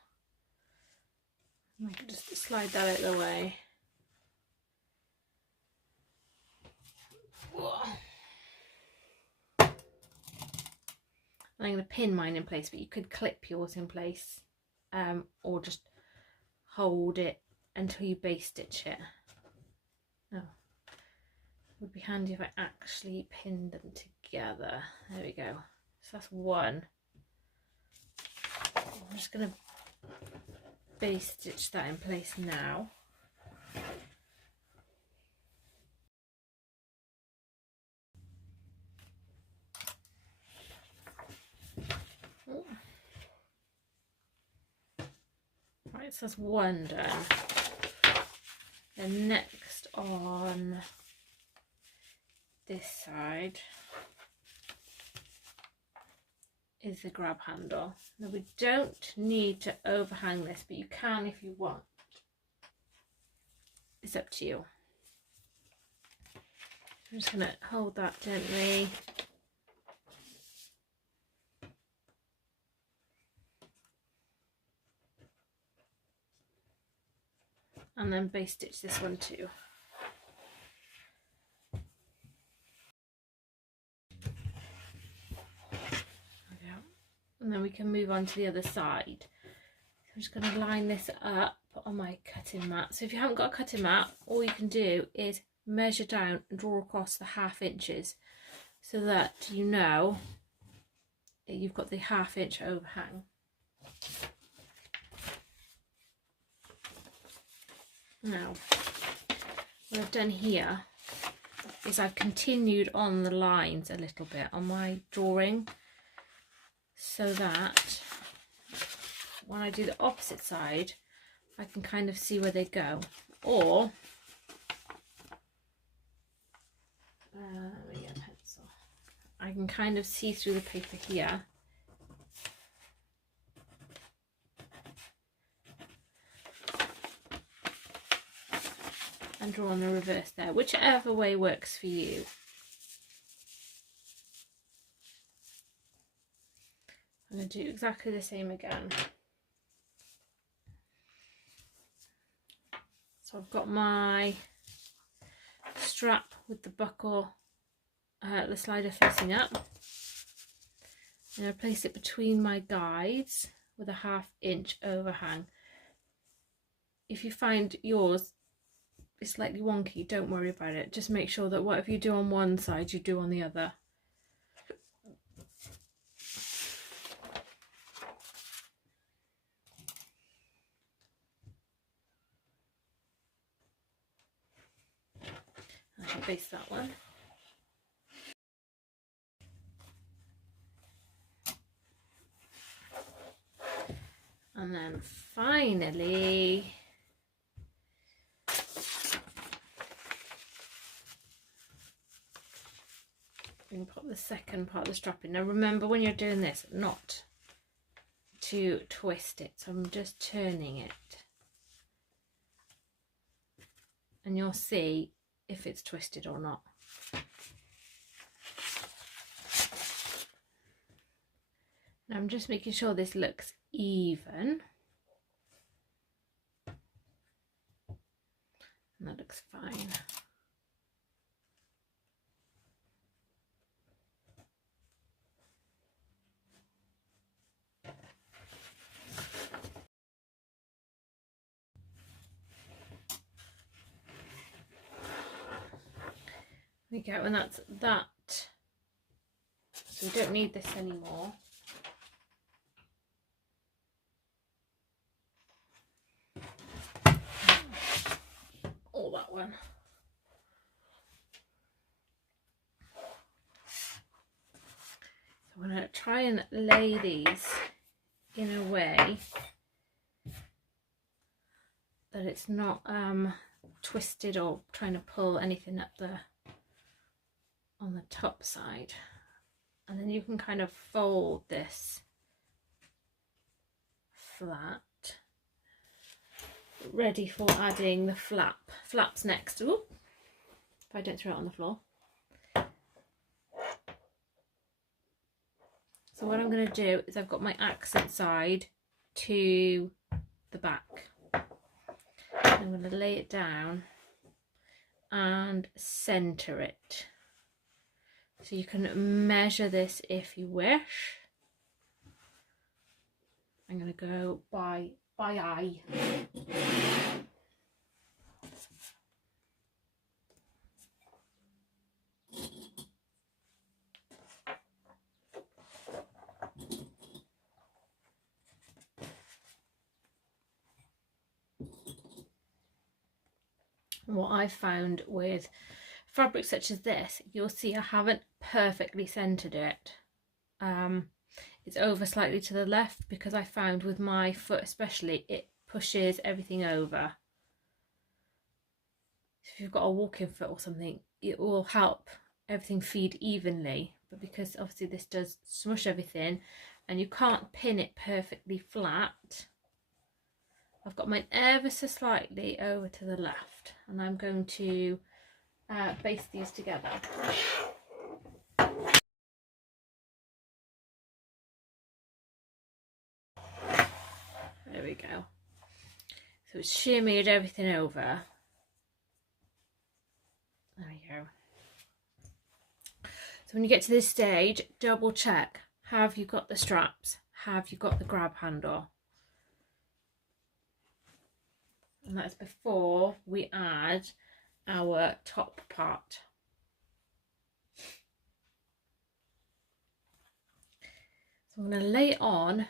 I can just slide that out of the way. Whoa. I'm going to pin mine in place, but you could clip yours in place, or just hold it until you base stitch it. Oh, it would be handy if I actually pinned them together. There we go. So that's one. I'm just going to base stitch that in place now. Right, so that's one done. Then next on this side is the grab handle. Now we don't need to overhang this, but you can if you want. It's up to you. I'm just going to hold that gently. And then base stitch this one too. And then we can move on to the other side. So I'm just going to line this up on my cutting mat. So if you haven't got a cutting mat, all you can do is measure down and draw across the 1/2 inches, so that you know that you've got the 1/2 inch overhang. Now, what I've done here is I've continued on the lines a little bit on my drawing, so that when I do the opposite side, I can kind of see where they go. Or let me get a pencil. I can kind of see through the paper here. And draw on the reverse there, whichever way works for you. I'm going to do exactly the same again. So I've got my strap with the buckle, the slider facing up. I'm going to place it between my guides with a 1/2 inch overhang. If you find yours is slightly wonky, don't worry about it. Just make sure that whatever you do on one side, you do on the other. I should base that one. And then finally, we can put the second part of the strap in. Now remember, when you're doing this, not to twist it. So I'm just turning it. And you'll see if it's twisted or not. Now I'm just making sure this looks even. And that looks fine. There we go, and that's that. So we don't need this anymore. Or that one. So I'm going to try and lay these in a way that it's not twisted or trying to pull anything up the on the top side. and then you can kind of fold this flat, ready for adding the flaps next. Ooh, if I don't throw it on the floor. So what I'm going to do is I've got my accent side to the back. I'm going to lay it down and center it. So you can measure this if you wish. I'm going to go by eye. What I've found with fabrics such as this, you'll see I haven't perfectly centered it. It's over slightly to the left because I found with my foot especially it pushes everything over. If you've got a walking foot or something, it will help everything feed evenly, but because obviously this does smush everything and you can't pin it perfectly flat, I've got mine ever so slightly over to the left, and I'm going to baste these together. There we go. So it's shimmied everything over. There we go. So when you get to this stage, double check. Have you got the straps? Have you got the grab handle? And that's before we add our top part. So I'm going to lay it on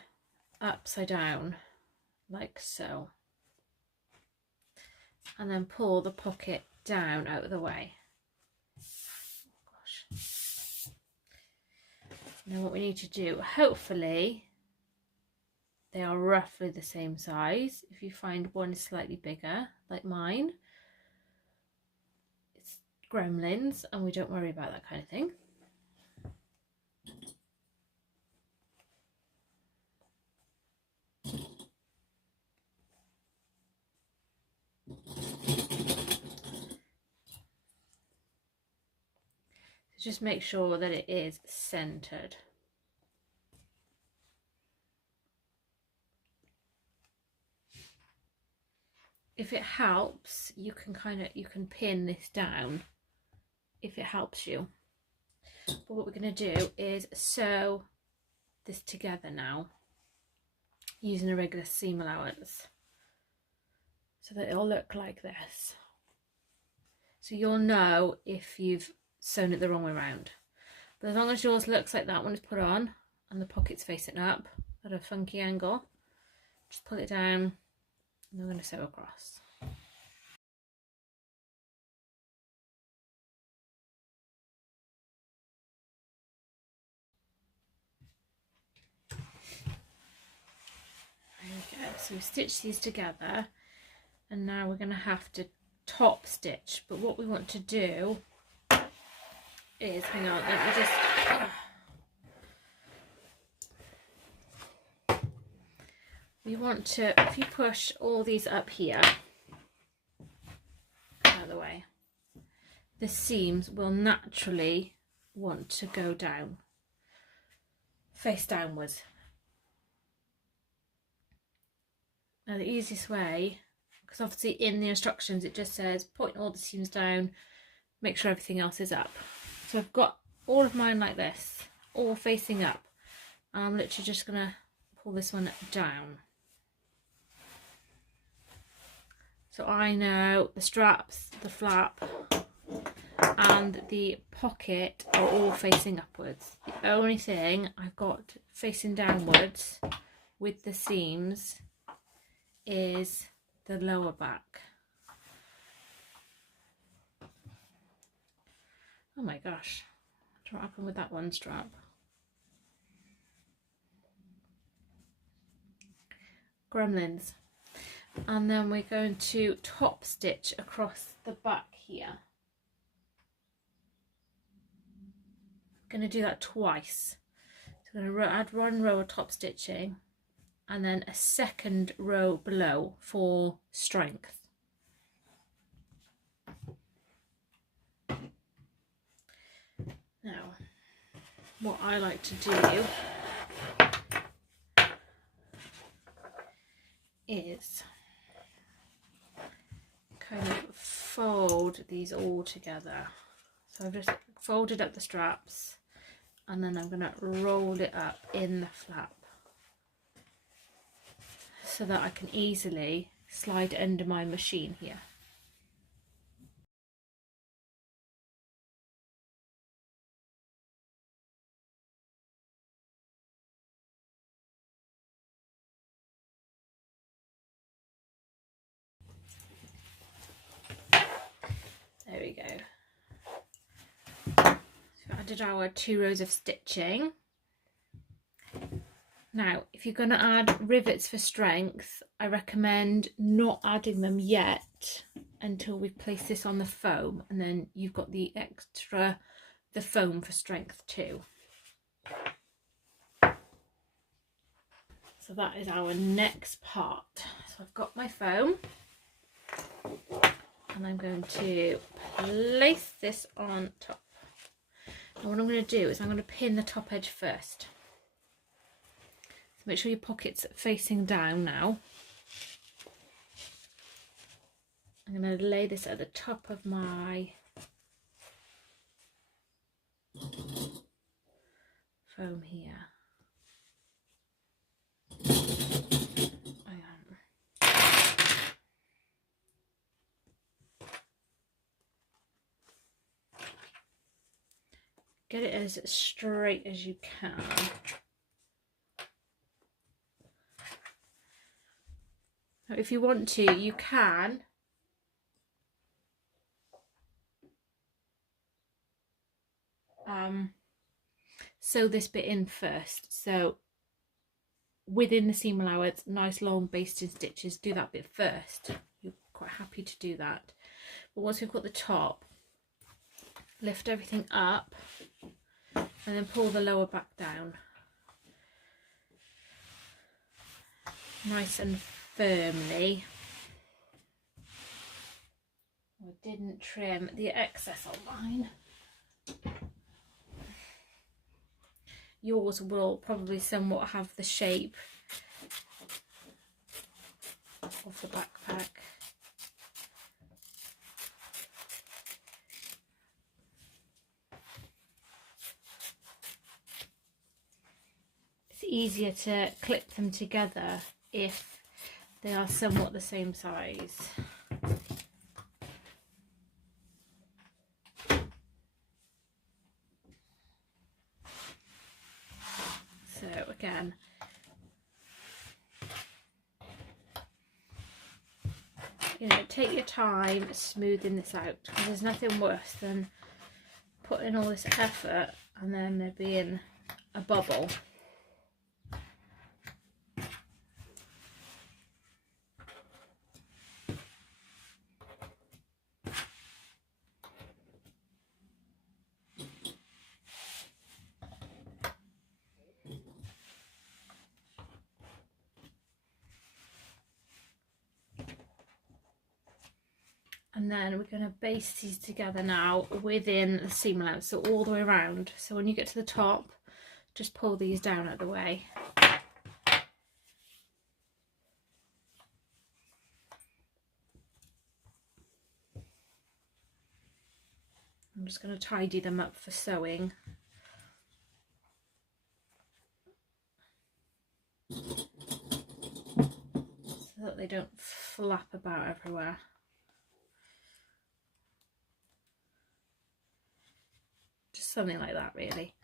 upside down like so, and then pull the pocket down out of the way. Oh gosh. Now what we need to do, hopefully they are roughly the same size. If you find one is slightly bigger, like mine, it's gremlins and we don't worry about that kind of thing. So just make sure that it is centered. If it helps, you can pin this down if it helps you. But what we're going to do is sew this together now using a regular seam allowance so that it'll look like this. So you'll know if you've sewn it the wrong way around. But as long as yours looks like that one is put on and the pocket's facing up at a funky angle, just pull it down and I'm going to sew across. There we go. So we stitch these together and now we're going to have to top stitch. But what we want to do is, hang on, let me just... We want to, if you push all these up here, out of the way, the seams will naturally want to go down, face downwards. Now the easiest way, because obviously in the instructions it just says point all the seams down, make sure everything else is up. So I've got all of mine like this, all facing up. I'm literally just going to pull this one down. So I know the straps, the flap and the pocket are all facing upwards. The only thing I've got facing downwards with the seams is the lower back. Oh my gosh, what happened with that one strap? Gremlins. And then we're going to top stitch across the back here. going to do that twice. So I'm going to add 1 row of top stitching and then a 2nd row below for strength. Now, what I like to do is kind of fold these all together. So I've just folded up the straps and then I'm going to roll it up in the flap so that I can easily slide it under my machine here. There we go. So I did our 2 rows of stitching. Now, if you're going to add rivets for strength, I recommend not adding them yet until we've placed this on the foam, and then you've got the foam for strength too. So that is our next part. So I've got my foam and I'm going to place this on top. And what I'm going to do is I'm going to pin the top edge first. So make sure your pocket's facing down now. I'm going to lay this at the top of my foam here. Get it as straight as you can. Now, if you want to, you can sew this bit in first. So within the seam allowance, nice long basting stitches, do that bit first. You're quite happy to do that. But once we've got the top, lift everything up and then pull the lower back down. Nice and firmly. I didn't trim the excess on mine. Yours will probably somewhat have the shape of the backpack. It's easier to clip them together if they are somewhat the same size. So again, take your time smoothing this out, because there's nothing worse than putting all this effort and then there being a bubble. And then we're going to baste these together now within the seam allowance, so all the way around. So when you get to the top, just pull these down out of the way. I'm just going to tidy them up for sewing. So that they don't flap about everywhere. Something like that, really.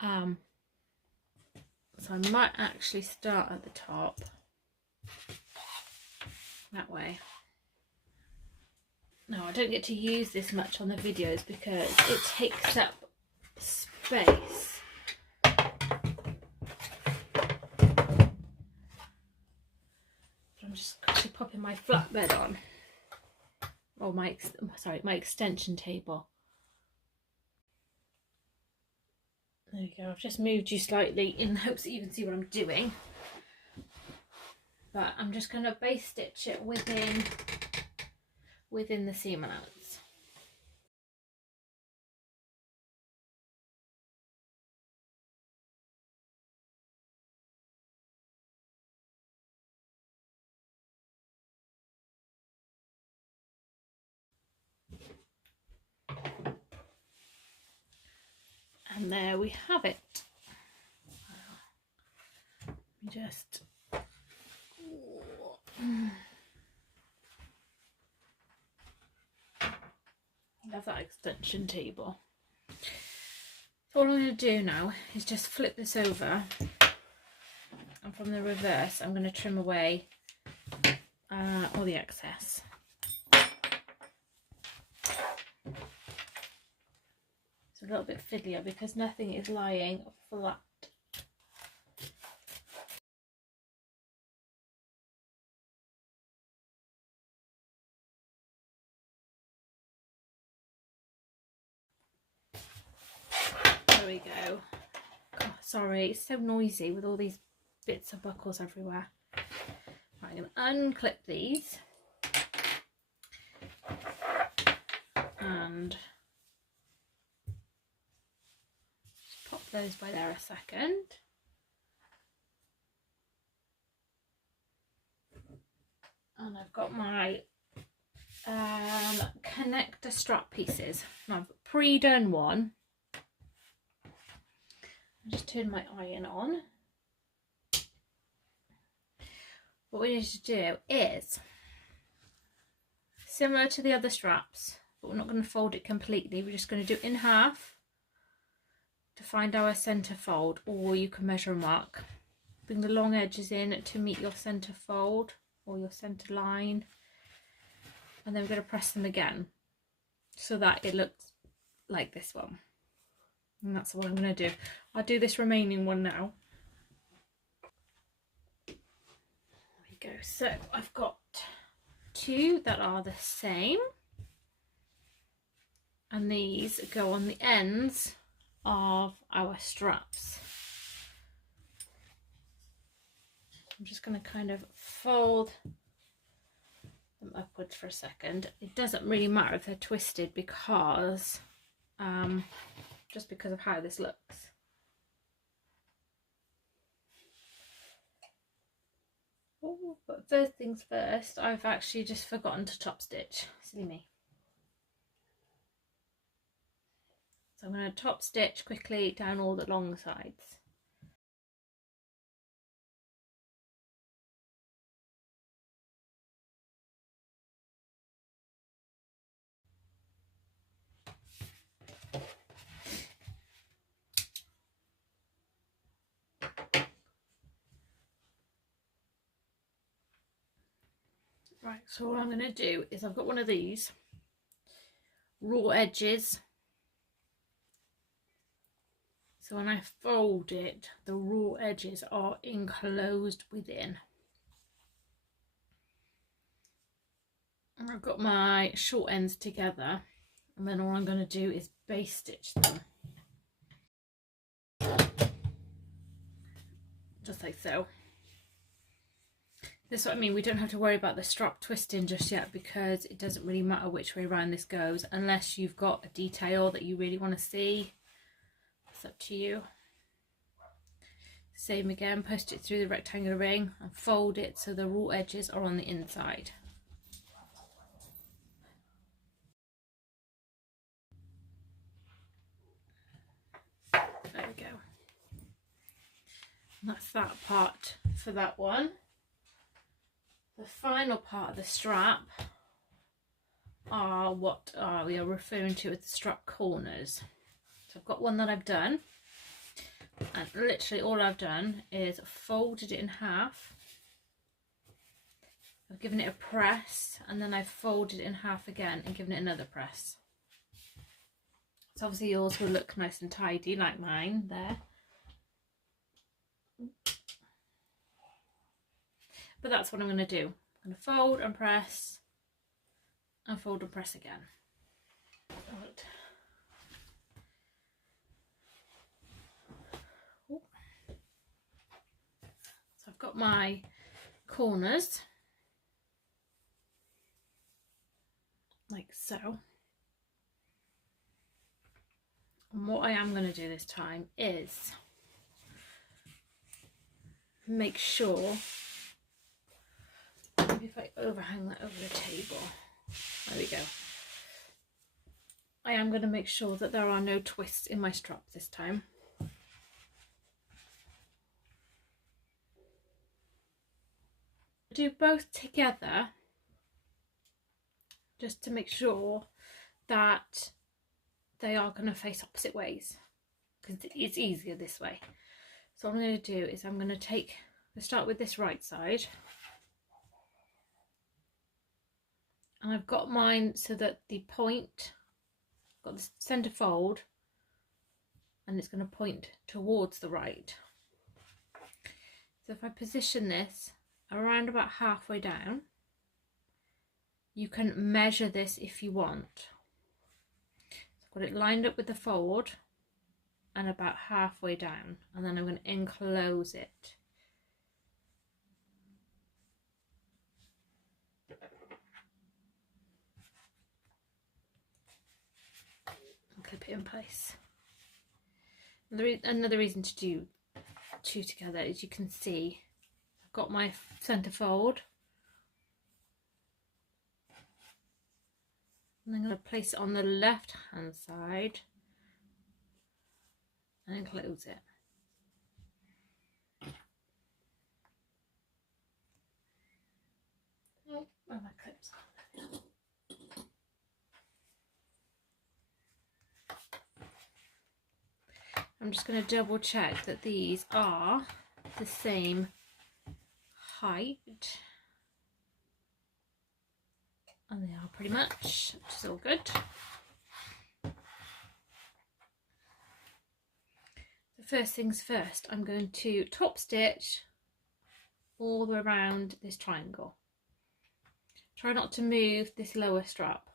So I might actually start at the top that way. Now, I don't get to use this much on the videos because it takes up space. I'm just actually popping my flatbed on, or my extension table. There you go, I've just moved you slightly in hopes that you can see what I'm doing. But I'm just going to base stitch it within the seam allowance. And there we have it. Just love that extension table. So all I'm going to do now is just flip this over, and from the reverse I'm going to trim away all the excess. It's a little bit fiddlier because nothing is lying flat. There we go. Oh, sorry, it's so noisy with all these bits of buckles everywhere. Right, I'm going to unclip these and just pop those by there a second. And I've got my connector strap pieces. Now I've pre-done one. I'll just turn my iron on. What we need to do is similar to the other straps, but we're not going to fold it completely. We're just going to do it in half to find our centre fold, or you can measure mark. Bring the long edges in to meet your centre fold or your centre line, and then we're going to press them again so that it looks like this one. And that's what I'm going to do. I'll do this remaining one now. There we go. So I've got two that are the same, and these go on the ends of our straps. I'm just going to kind of fold them upwards for a second. It doesn't really matter if they're twisted because just because of how this looks. Oh, but first things first, I've actually just forgotten to top stitch. Silly me. So I'm going to top stitch quickly down all the long sides. Right, so what I'm going to do is I've got one of these raw edges. So when I fold it, the raw edges are enclosed within. And I've got my short ends together, and then all I'm going to do is base stitch them. Just like so. This is what I mean, we don't have to worry about the strap twisting just yet because it doesn't really matter which way around this goes unless you've got a detail that you really want to see. It's up to you. Same again, post it through the rectangular ring and fold it so the raw edges are on the inside. There we go. And that's that part for that one. The final part of the strap are what we are referring to as the strap corners. So I've got one that I've done, and literally all I've done is folded it in half. I've given it a press, and then I've folded it in half again and given it another press. So obviously yours will look nice and tidy like mine there. But that's what I'm going to do. I'm going to fold and press, and fold and press again. Right. got my corners like so. And what I am going to do this time is make sure, maybe if I overhang that over the table, there we go. I am going to make sure that there are no twists in my strap this time. Do both together just to make sure that they are going to face opposite ways, because it's easier this way. So what I'm going to do is I'm going to start with this right side, and I've got mine so that the point, got the centre fold, and it's going to point towards the right. So if I position this around about halfway down, you can measure this if you want. So I've got it lined up with the fold and about halfway down, and then I'm going to enclose it. And clip it in place. Another reason to do two together is you can see I've got my centre fold, and I'm going to place it on the left hand side and close it. Oh, where are my clips? I'm just going to double check that these are the same height, and they are pretty much, which is all good. First things first, I'm going to top stitch all the way around this triangle. Try not to move this lower strap,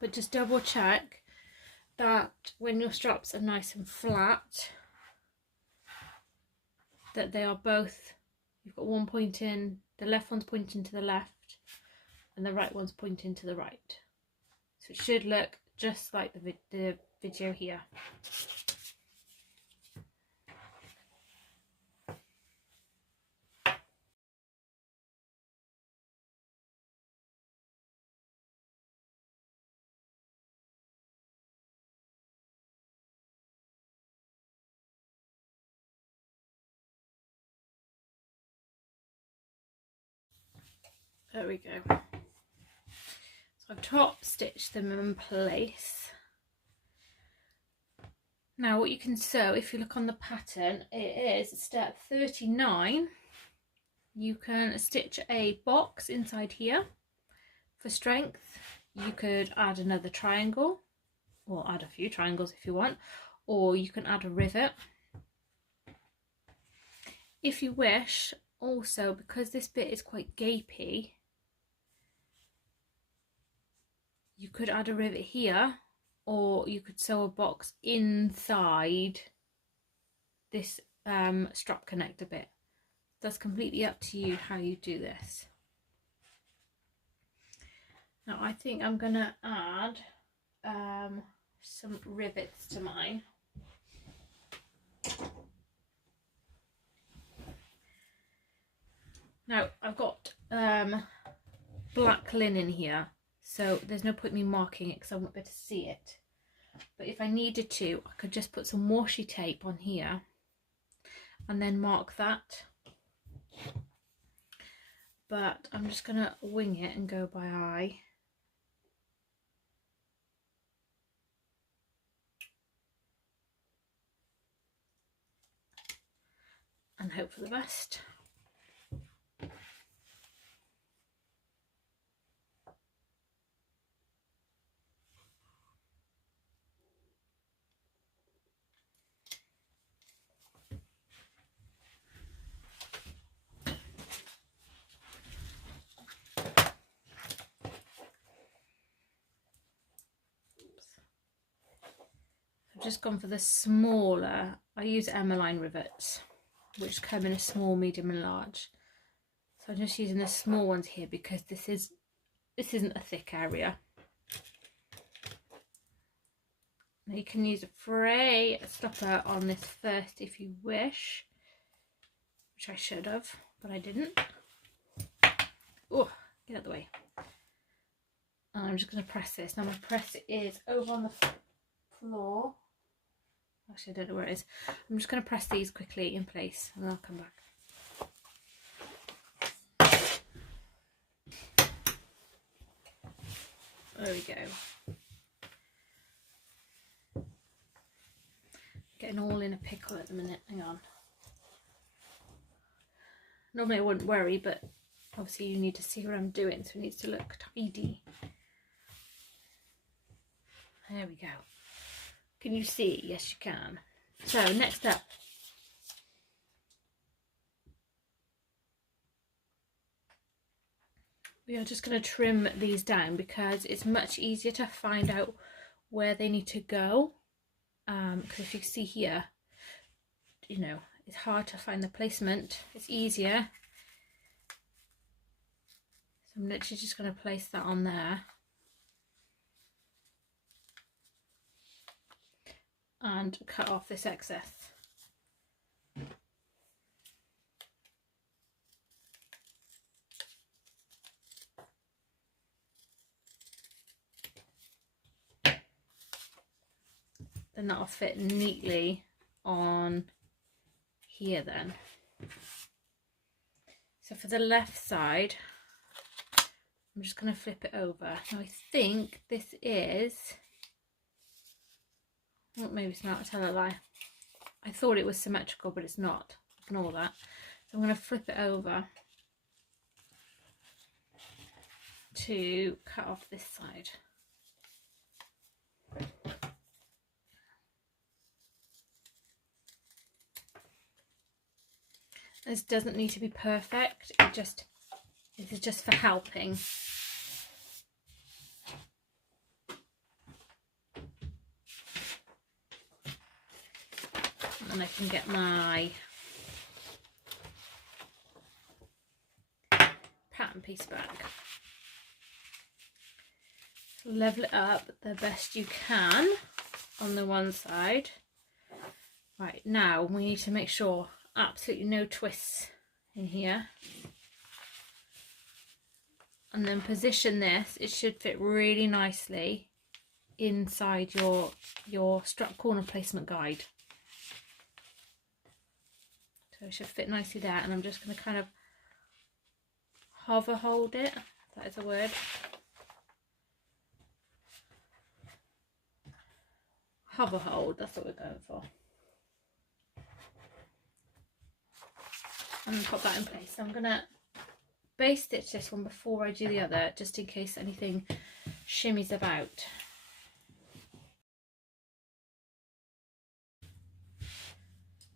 but just double check that when your straps are nice and flat, that they are both, you've got one pointing, the left one's pointing to the left and the right one's pointing to the right. So it should look just like the video here. There we go. So I've top stitched them in place. Now what you can sew, if you look on the pattern, it is step 39. You can stitch a box inside here for strength. You could add another triangle, or add a few triangles if you want, or you can add a rivet. If you wish, also, because this bit is quite gapy, you could add a rivet here, or you could sew a box inside this strap connector bit. That's completely up to you how you do this. Now I think I'm gonna add some rivets to mine. Now I've got black linen here, so there's no point me marking it because I won't be able to see it. But if I needed to, I could just put some washi tape on here and then mark that. But I'm just gonna wing it and go by eye. And hope for the best. I've just gone for the smaller, I use Emmeline rivets. which come in a small, medium and large. So I'm just using the small ones here because this isn't a thick area. Now you can use a fray stopper on this first if you wish, which I should have, but I didn't. Oh, get out of the way. And I'm just going to press this. Now my press is over on the floor. Actually, I don't know where it is. I'm just going to press these quickly in place and then I'll come back. There we go. Getting all in a pickle at the minute. Hang on. Normally I wouldn't worry, but obviously you need to see what I'm doing, so it needs to look tidy. There we go. Can you see? Yes, you can. So next up, we are just going to trim these down because it's much easier to find out where they need to go. Because if you see here, you know, it's hard to find the placement. It's easier. So I'm literally just going to place that on there. And cut off this excess. Then that'll fit neatly on here then. So for the left side, I'm just going to flip it over. Now I think this is, well, maybe it's not, I'll tell a lie. I thought it was symmetrical, but it's not. Ignore that. So I'm going to flip it over to cut off this side. This doesn't need to be perfect, this is just for helping. And I can get my pattern piece back. Level it up the best you can on the one side. Right, now we need to make sure absolutely no twists in here, and then position this. It should fit really nicely inside your strap corner placement guide, so it should fit nicely there. And I'm just going to kind of hover hold it, if that is a word. Hover hold, that's what we're going for. And pop that in place. So I'm going to base stitch this one before I do the other, just in case anything shimmies about.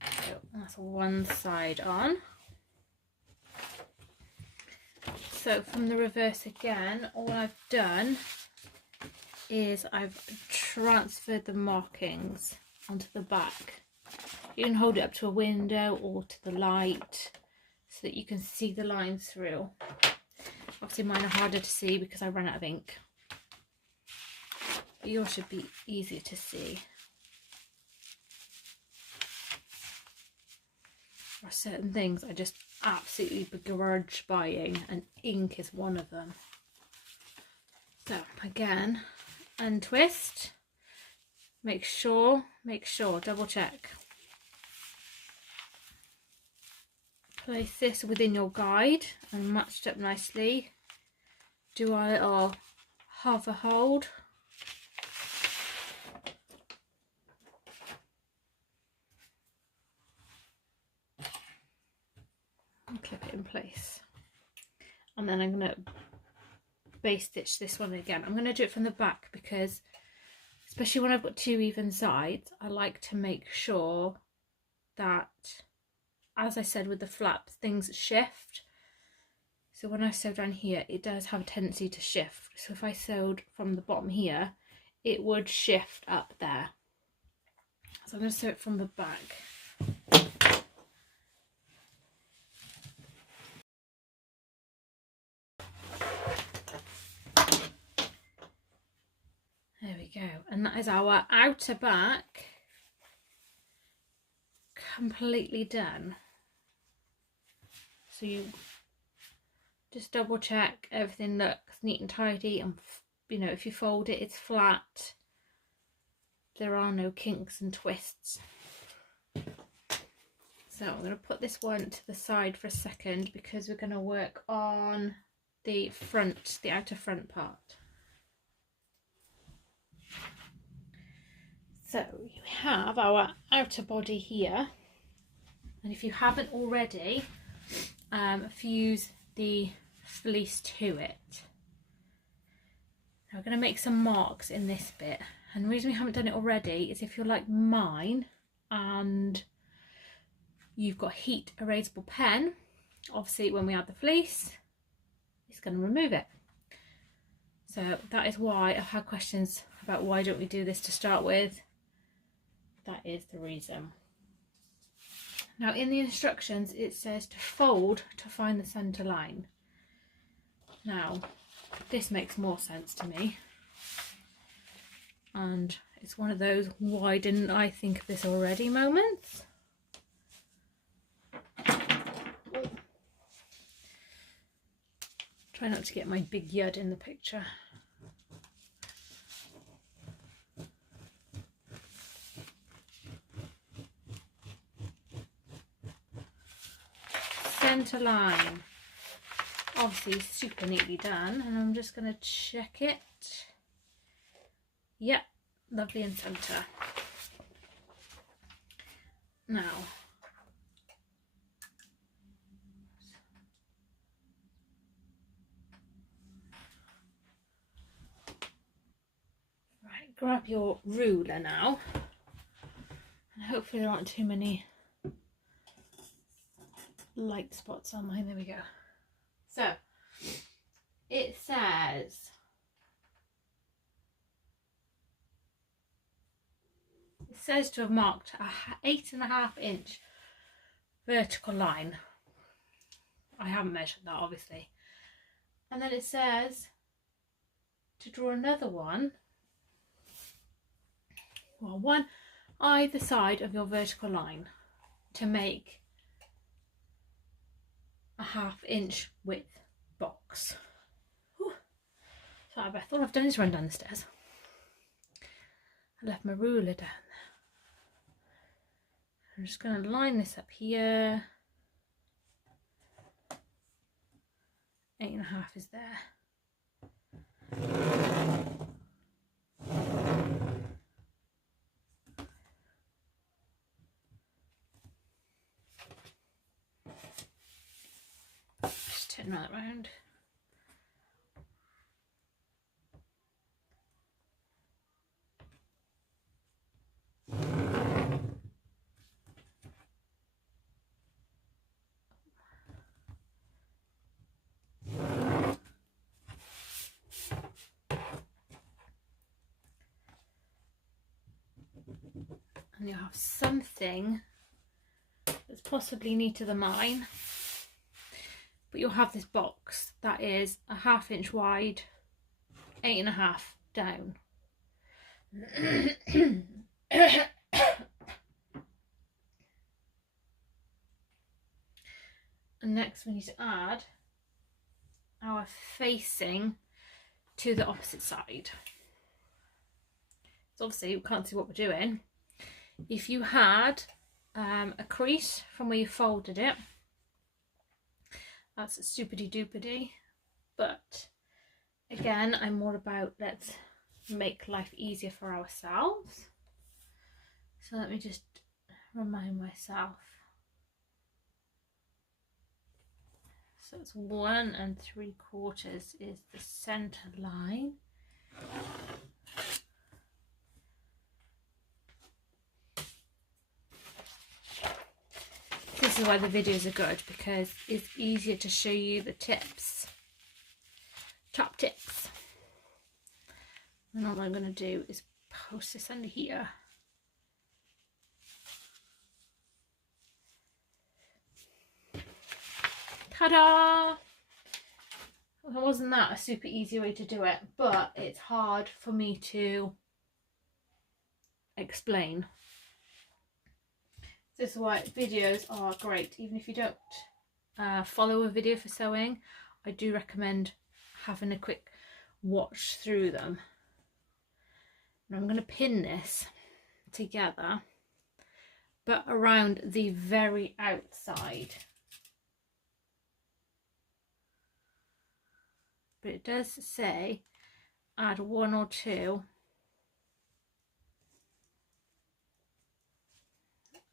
So that's one side on. So from the reverse again, all I've done is I've transferred the markings onto the back. You can hold it up to a window or to the light so that you can see the lines through. Obviously mine are harder to see because I ran out of ink, but yours should be easier to see. There are certain things I just absolutely begrudge buying, and ink is one of them. So again, untwist, make sure, double check. Place this within your guide and matched up nicely. Do our little hover hold. And clip it in place. And then I'm going to base stitch this one again. I'm going to do it from the back because, especially when I've got two even sides, I like to make sure that, as I said with the flaps, things shift. So when I sew down here, it does have a tendency to shift. So if I sewed from the bottom here, it would shift up there. So I'm going to sew it from the back. is our outer back completely done. So you just double check everything looks neat and tidy, and you know, if you fold it, it's flat. There are no kinks and twists. So I'm going to put this one to the side for a second because we're going to work on the front, the outer front part. So you have our outer body here, and if you haven't already, fuse the fleece to it. Now we're going to make some marks in this bit, and the reason we haven't done it already is if you're like mine and you've got heat erasable pen, obviously when we add the fleece it's going to remove it. So that is why I've had questions about why don't we do this to start with. That is the reason. Now in the instructions it says to fold to find the centre line. Now this makes more sense to me, and it's one of those why didn't I think of this already moments. Try not to get my big yud in the picture. Centre line, obviously super neatly done, and I'm just going to check it. Yep, lovely and centre. Now right, grab your ruler now, and hopefully there aren't too many light spots on mine. There we go. So it says to have marked a 8.5 inch vertical line. I haven't measured that obviously. And then it says to draw another one, well, one either side of your vertical line to make a 1/2 inch width box. Whew. So I thought I've done is run down the stairs. I left my ruler down there. I'm just going to line this up here. 8.5 is there. Just turn that round. And you'll have something that's possibly neater than mine, but you'll have this box that is a 1/2 inch wide, 8.5 down. And next we need to add our facing to the opposite side. So obviously we can't see what we're doing. If you had a crease from where you folded it, that's stupidity doopity, but again I'm more about let's make life easier for ourselves. So let me just remind myself. So it's 1 3/4 is the center line. This is why the videos are good, because it's easier to show you the tips, top tips. And all I'm going to do is post this under here. Ta-da! Wasn't that a super easy way to do it, but it's hard for me to explain. This is why videos are great. Even if you don't follow a video for sewing, I do recommend having a quick watch through them. And I'm going to pin this together, but around the very outside. But it does say add 1 or 2.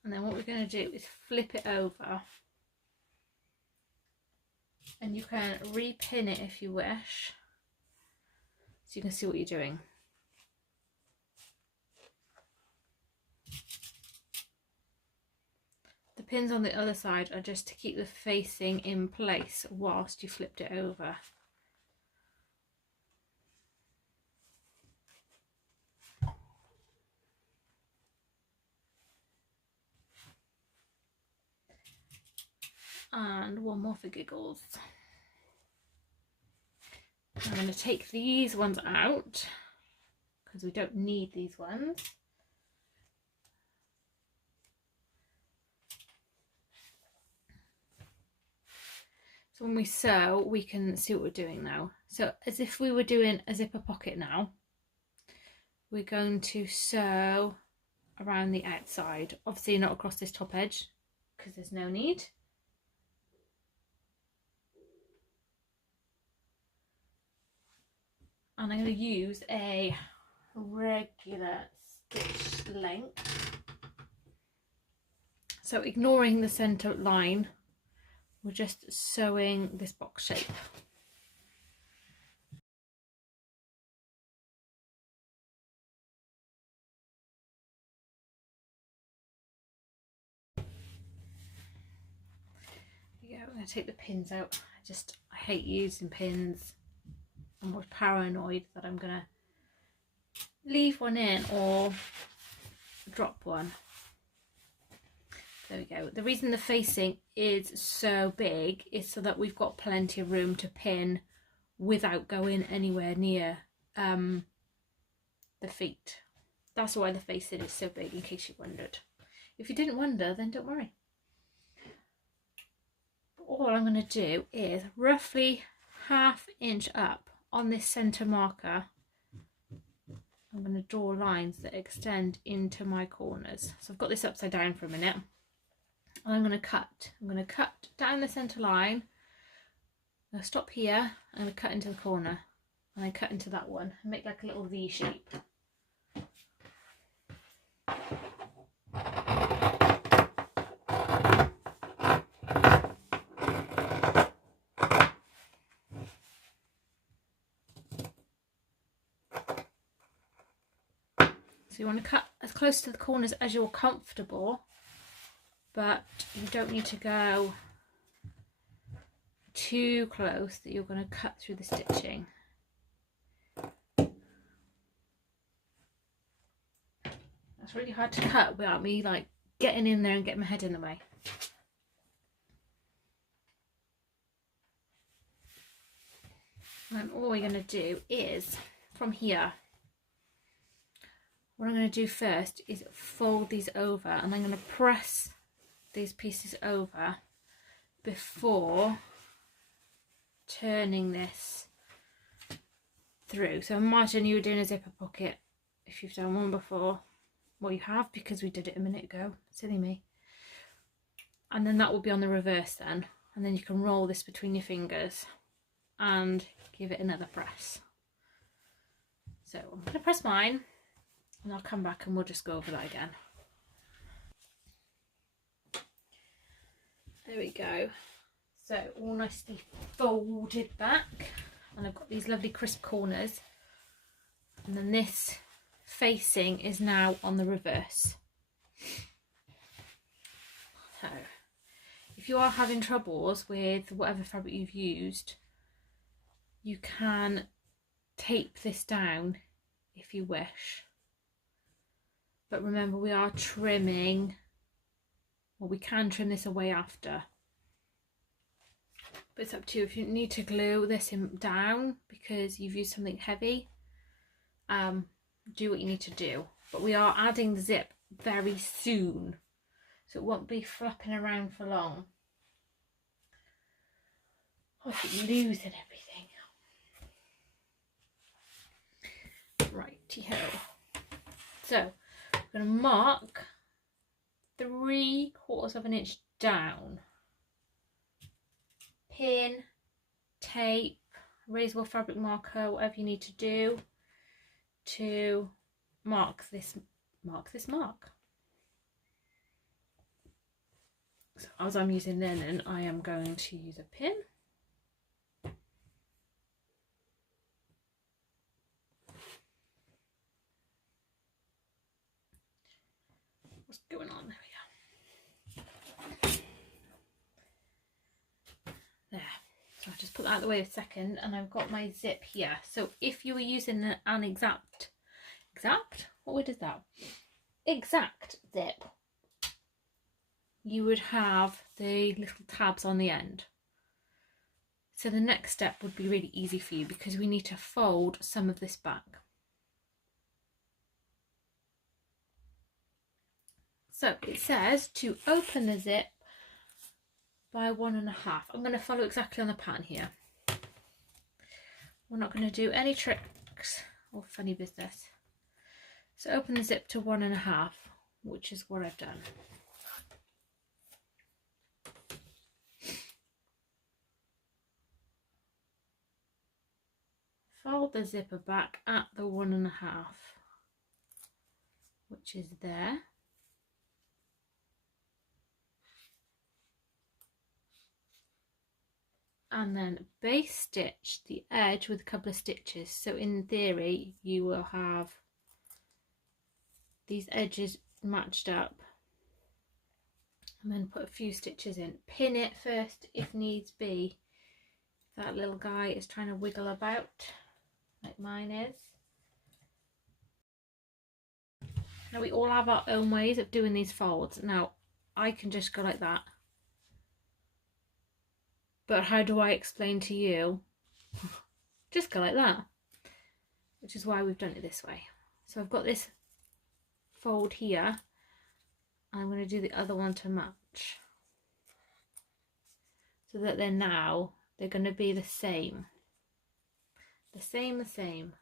And then what we're going to do is flip it over. And you can repin it if you wish, so you can see what you're doing. The pins on the other side are just to keep the facing in place whilst you flipped it over. And one more for giggles. I'm going to take these ones out because we don't need these ones. So when we sew, we can see what we're doing now. So as if we were doing a zipper pocket now, we're going to sew around the outside. Obviously not across this top edge because there's no need. And I'm going to use a regular stitch length. So ignoring the centre line, we're just sewing this box shape. There you go. I'm going to take the pins out. I hate using pins. I'm more paranoid that I'm going to leave one in or drop one. There we go. The reason the facing is so big is so that we've got plenty of room to pin without going anywhere near the feet. That's why the facing is so big, in case you wondered. If you didn't wonder, then don't worry. All I'm going to do is roughly 1/2 inch up on this centre marker. I'm going to draw lines that extend into my corners. So I've got this upside down for a minute. And I'm going to cut. I'm going to cut down the centre line. I'm going to stop here. I'm going to cut into the corner. And then cut into that one. And make like a little V shape. So you want to cut as close to the corners as you're comfortable, but you don't need to go too close that you're going to cut through the stitching. That's really hard to cut without me like getting in there and getting my head in the way. And all we're going to do is from here, what I'm going to do first is fold these over, and I'm going to press these pieces over before turning this through. So imagine you were doing a zipper pocket if you've done one before. Well, you have, because we did it a minute ago. Silly me. And then that will be on the reverse then. And then you can roll this between your fingers and give it another press. So I'm going to press mine. And I'll come back and we'll just go over that again. There we go. So all nicely folded back. And I've got these lovely crisp corners. And then this facing is now on the reverse. So if you are having troubles with whatever fabric you've used, you can tape this down if you wish. But remember, we are trimming, well, we can trim this away after. But it's up to you. If you need to glue this down because you've used something heavy, do what you need to do. but we are adding the zip very soon, so it won't be flapping around for long. I keep losing everything. Righty-ho. So I'm going to mark 3/4 of an inch down. Pin, tape, erasable fabric marker, whatever you need to do to mark this mark. So as I'm using linen, I am going to use a pin. What's going on? There we go. There. So I'll just put that out of the way a second, and I've got my zip here. So if you were using an exact, what word is that? Exact zip, you would have the little tabs on the end. So the next step would be really easy for you because we need to fold some of this back. So it says to open the zip by 1.5. I'm going to follow exactly on the pattern here. We're not going to do any tricks or funny business. So open the zip to 1.5, which is what I've done. Fold the zipper back at the 1.5, which is there. And then base stitch the edge with a couple of stitches. So in theory you will have these edges matched up, and then put a few stitches in. Pin it first if needs be. That little guy is trying to wiggle about like mine is. Now we all have our own ways of doing these folds. Now I can just go like that, but how do I explain to you? Just go like that, which is why we've done it this way. So I've got this fold here. I'm going to do the other one to match, so that they're going to be the same. The same.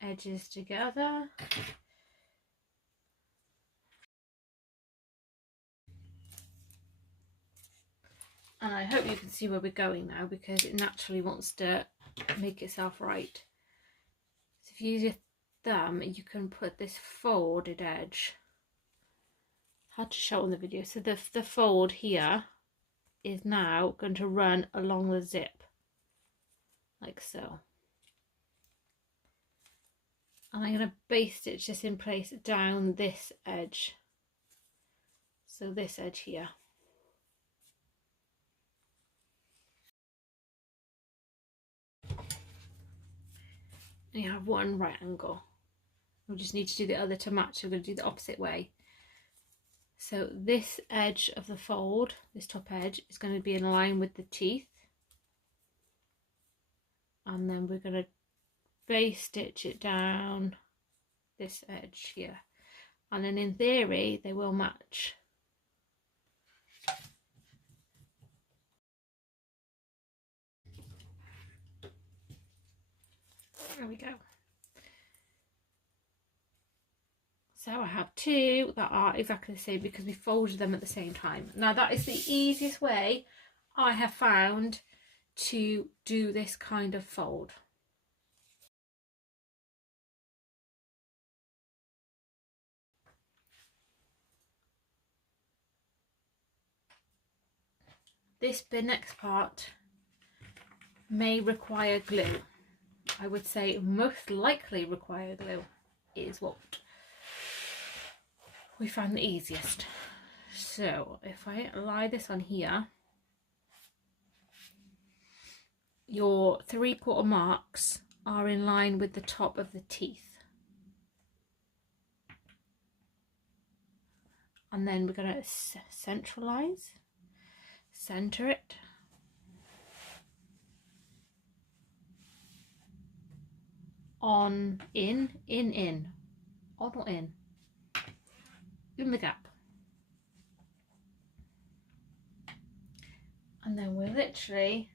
Edges together. And I hope you can see where we're going now, because it naturally wants to make itself right. So if you use your thumb, you can put this folded edge. Hard to show on the video. So the fold here is now going to run along the zip, like so. And I'm going to base stitch this in place down this edge. So this edge here. And you have one right angle. We just need to do the other to match. We're going to do the opposite way. So this edge of the fold, this top edge, is going to be in line with the teeth. And then we're going to base stitch it down this edge here. And then in theory, they will match. There we go. So I have two that are exactly the same because we folded them at the same time. Now that is the easiest way I have found to do this kind of fold. The next part may require glue. I would say most likely require glue is what we found the easiest. So if I lie this on here, your 3/4 marks are in line with the top of the teeth. And then we're going to centralize, center it. on, in, on or in the gap. And then we're literally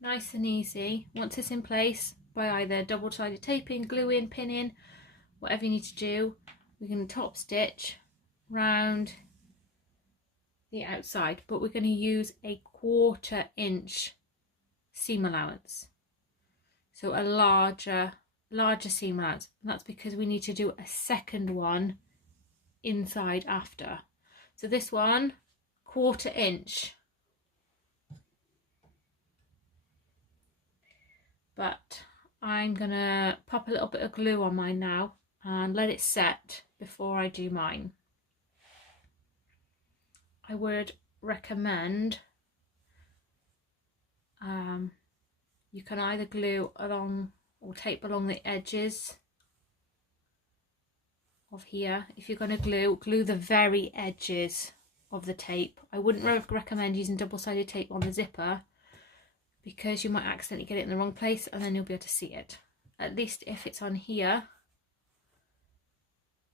nice and easy, once it's in place, by either double-sided taping, gluing, pinning, whatever you need to do, we're going to top stitch round the outside, but we're going to use a 1/4 inch seam allowance, so a larger seam allowance, and that's because we need to do a second one inside after. So this one, 1/4 inch, but I'm gonna pop a little bit of glue on mine now and let it set before I do mine. I would recommend you can either glue along or tape along the edges of here. If you're going to glue the very edges of the tape. I wouldn't recommend using double-sided tape on the zipper, because you might accidentally get it in the wrong place and then you'll be able to see it. At least if it's on here,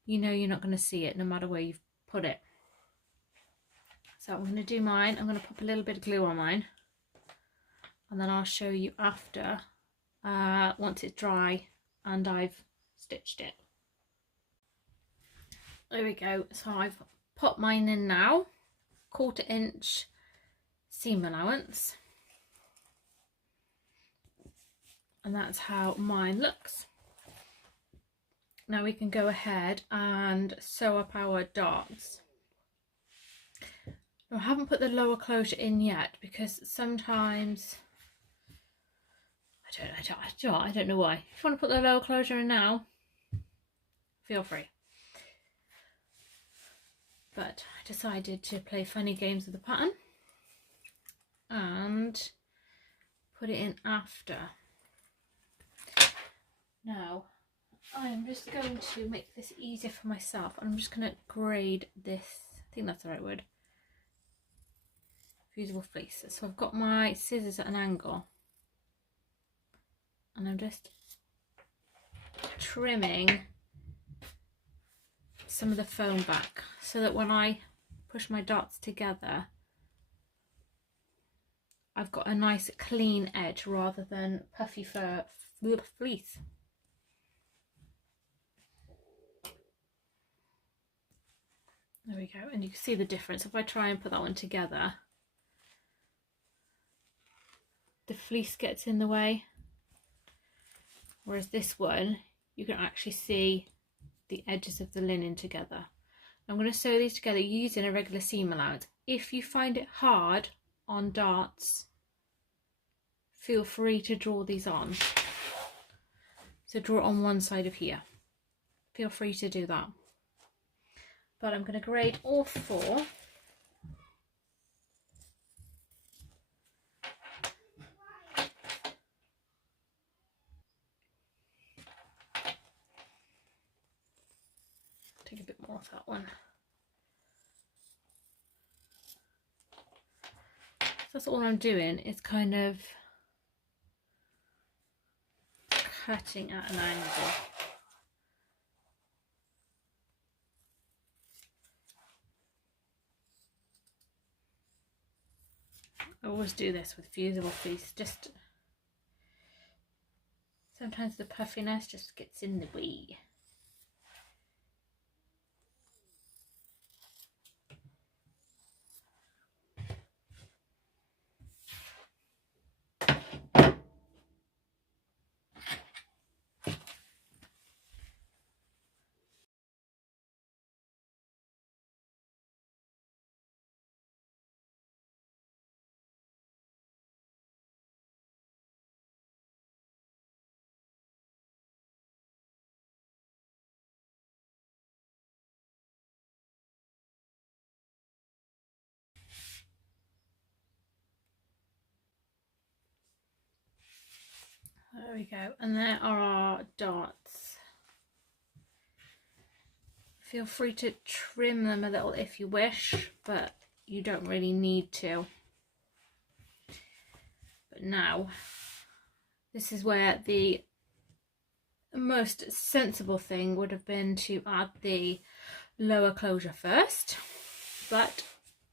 you know you're not going to see it no matter where you've put it. So I'm going to do mine. I'm going to pop a little bit of glue on mine, and then I'll show you after, once it's dry and I've stitched it. There we go. So I've popped mine in now, 1/4 inch seam allowance, and that's how mine looks. Now we can go ahead and sew up our darts. I haven't put the lower closure in yet because sometimes I don't know why. If you want to put the lower closure in now, feel free. But I decided to play funny games with the pattern and put it in after. Now I'm just going to make this easier for myself, and I'm just going to grade this, I think that's the right word, fusible fleece. So I've got my scissors at an angle, and I'm just trimming some of the foam back so that when I push my darts together, I've got a nice clean edge rather than puffy fleece. There we go, and you can see the difference. If I try and put that one together, the fleece gets in the way, whereas this one you can actually see the edges of the linen together. I'm going to sew these together using a regular seam allowance. If you find it hard on darts, feel free to draw these on. So draw it on one side of here. Feel free to do that. But I'm going to grade all four. Take a bit more off that one. So that's all I'm doing, is kind of cutting at an angle. I always do this with fusible fleece, just sometimes the puffiness just gets in the way. There we go, and there are our darts. Feel free to trim them a little if you wish, but you don't really need to. But now, this is where the the most sensible thing would have been to add the lower closure first, but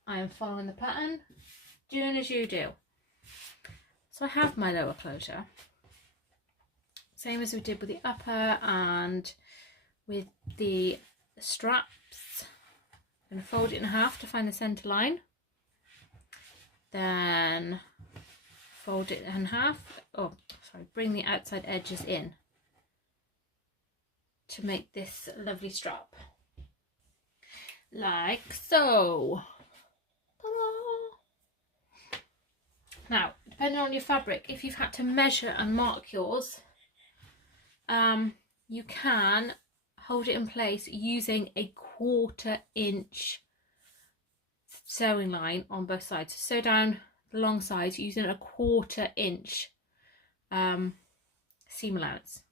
I am following the pattern, doing as you do. So I have my lower closure, same as we did with the upper and with the straps. I'm going to fold it in half to find the centre line, then fold it in half, bring the outside edges in to make this lovely strap, like so. Now, depending on your fabric, if you've had to measure and mark yours, you can hold it in place using a 1/4 inch sewing line on both sides. Sew down the long sides using a 1/4 inch seam allowance.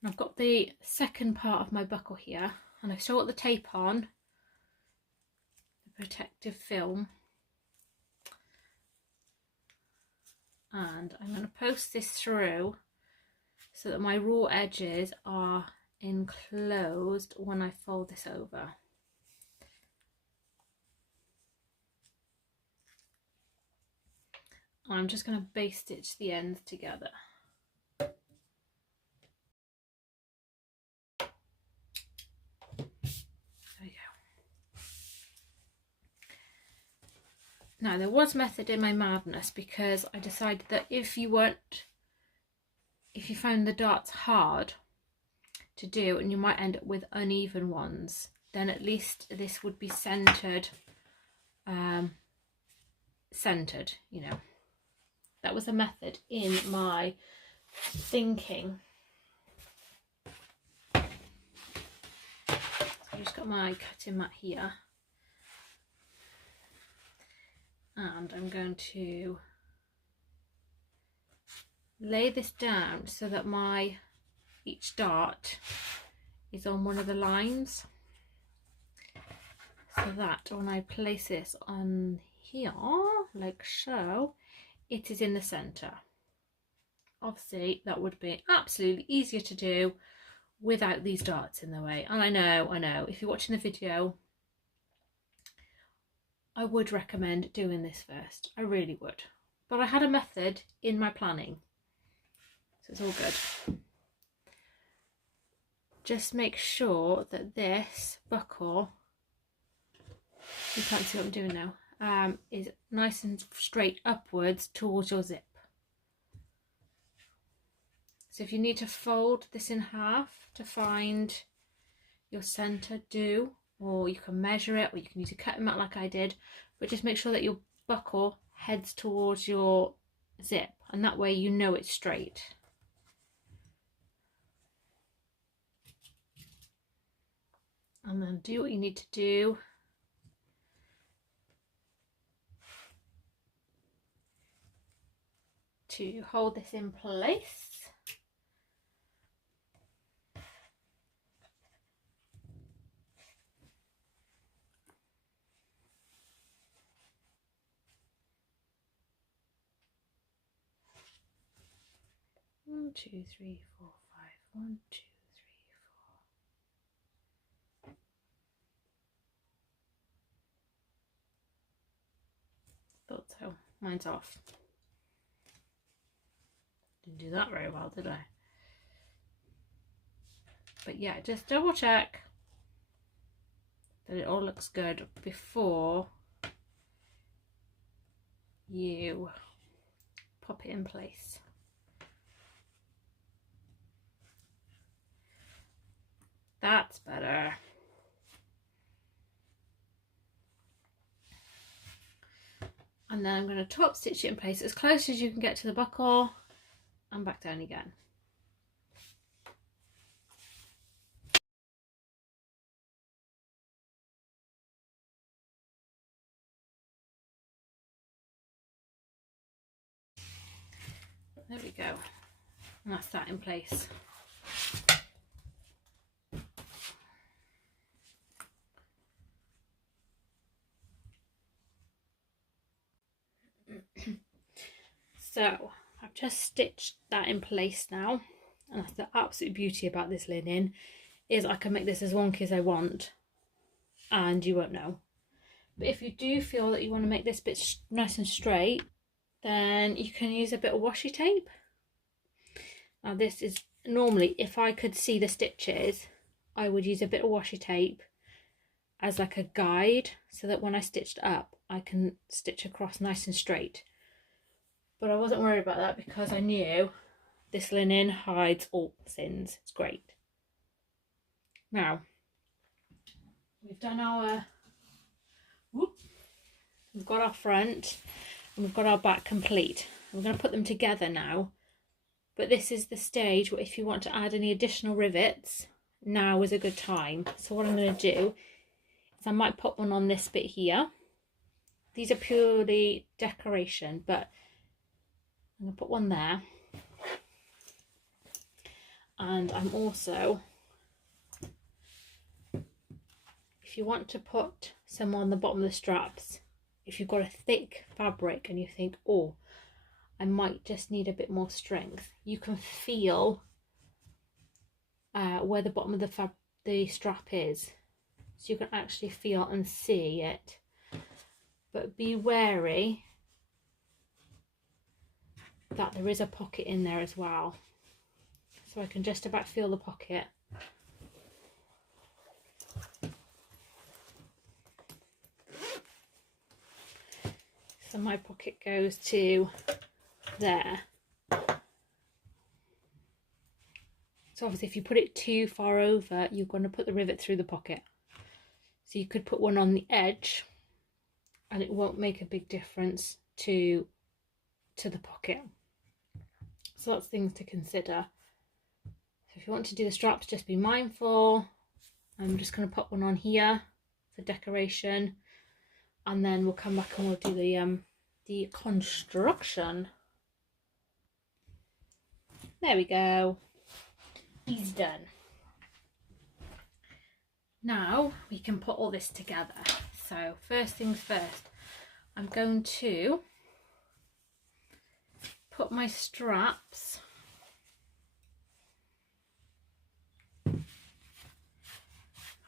And I've got the second part of my buckle here, and I've still got the tape on, the protective film, and I'm going to post this through so that my raw edges are enclosed when I fold this over. I'm just going to base stitch the ends together. There we go. Now, there was method in my madness, because I decided that if you found the darts hard to do and you might end up with uneven ones, then at least this would be centered, you know. That was a method in my thinking. So I've just got my cutting mat here, and I'm going to lay this down so that each dart is on one of the lines, so that when I place this on here, like so, it is in the centre. Obviously that would be absolutely easier to do without these darts in the way. And I know, if you're watching the video, I would recommend doing this first. I really would. But I had a method in my planning, so it's all good. Just make sure that this buckle, you can't see what I'm doing now, is nice and straight upwards towards your zip. So if you need to fold this in half to find your centre, do, or you can measure it, or you can use a cutting mat like I did, but just make sure that your buckle heads towards your zip, and that way you know it's straight. And then do what you need to do to hold this in place. One, two, three, four, five. 1, 2, 3, 4. Thought so. Mine's off. Didn't do that very well, did I? But yeah, just double check that it all looks good before you pop it in place. That's better. And then I'm going to top stitch it in place as close as you can get to the buckle and back down again. There we go. And that's that in place. So I've just stitched that in place now, and that's the absolute beauty about this linen, is I can make this as wonky as I want and you won't know. But if you do feel that you want to make this bit nice and straight, then you can use a bit of washi tape. Now this is normally, if I could see the stitches, I would use a bit of washi tape as like a guide, so that when I stitched up I can stitch across nice and straight. But I wasn't worried about that because I knew this linen hides all sins. It's great. Now we've done our we've got our front and we've got our back complete. We're going to put them together now, but this is the stage where if you want to add any additional rivets, now is a good time. So what I'm going to do is I might put one on this bit here. These are purely decoration, but I'm going to put one there. And I'm also, if you want to put some on the bottom of the straps, if you've got a thick fabric and you think, oh, I might just need a bit more strength, you can feel where the bottom of the strap is, so you can actually feel and see it. But be wary that there is a pocket in there as well. So I can just about feel the pocket. So my pocket goes to there. So obviously if you put it too far over, you're going to put the rivet through the pocket. So you could put one on the edge and it won't make a big difference to the pocket. So that's things to consider. So if you want to do the straps, just be mindful. I'm just going to put one on here for decoration, and then we'll come back and we'll do the construction. There we go. He's done. Now we can put all this together. So first things first, I'm going to put my straps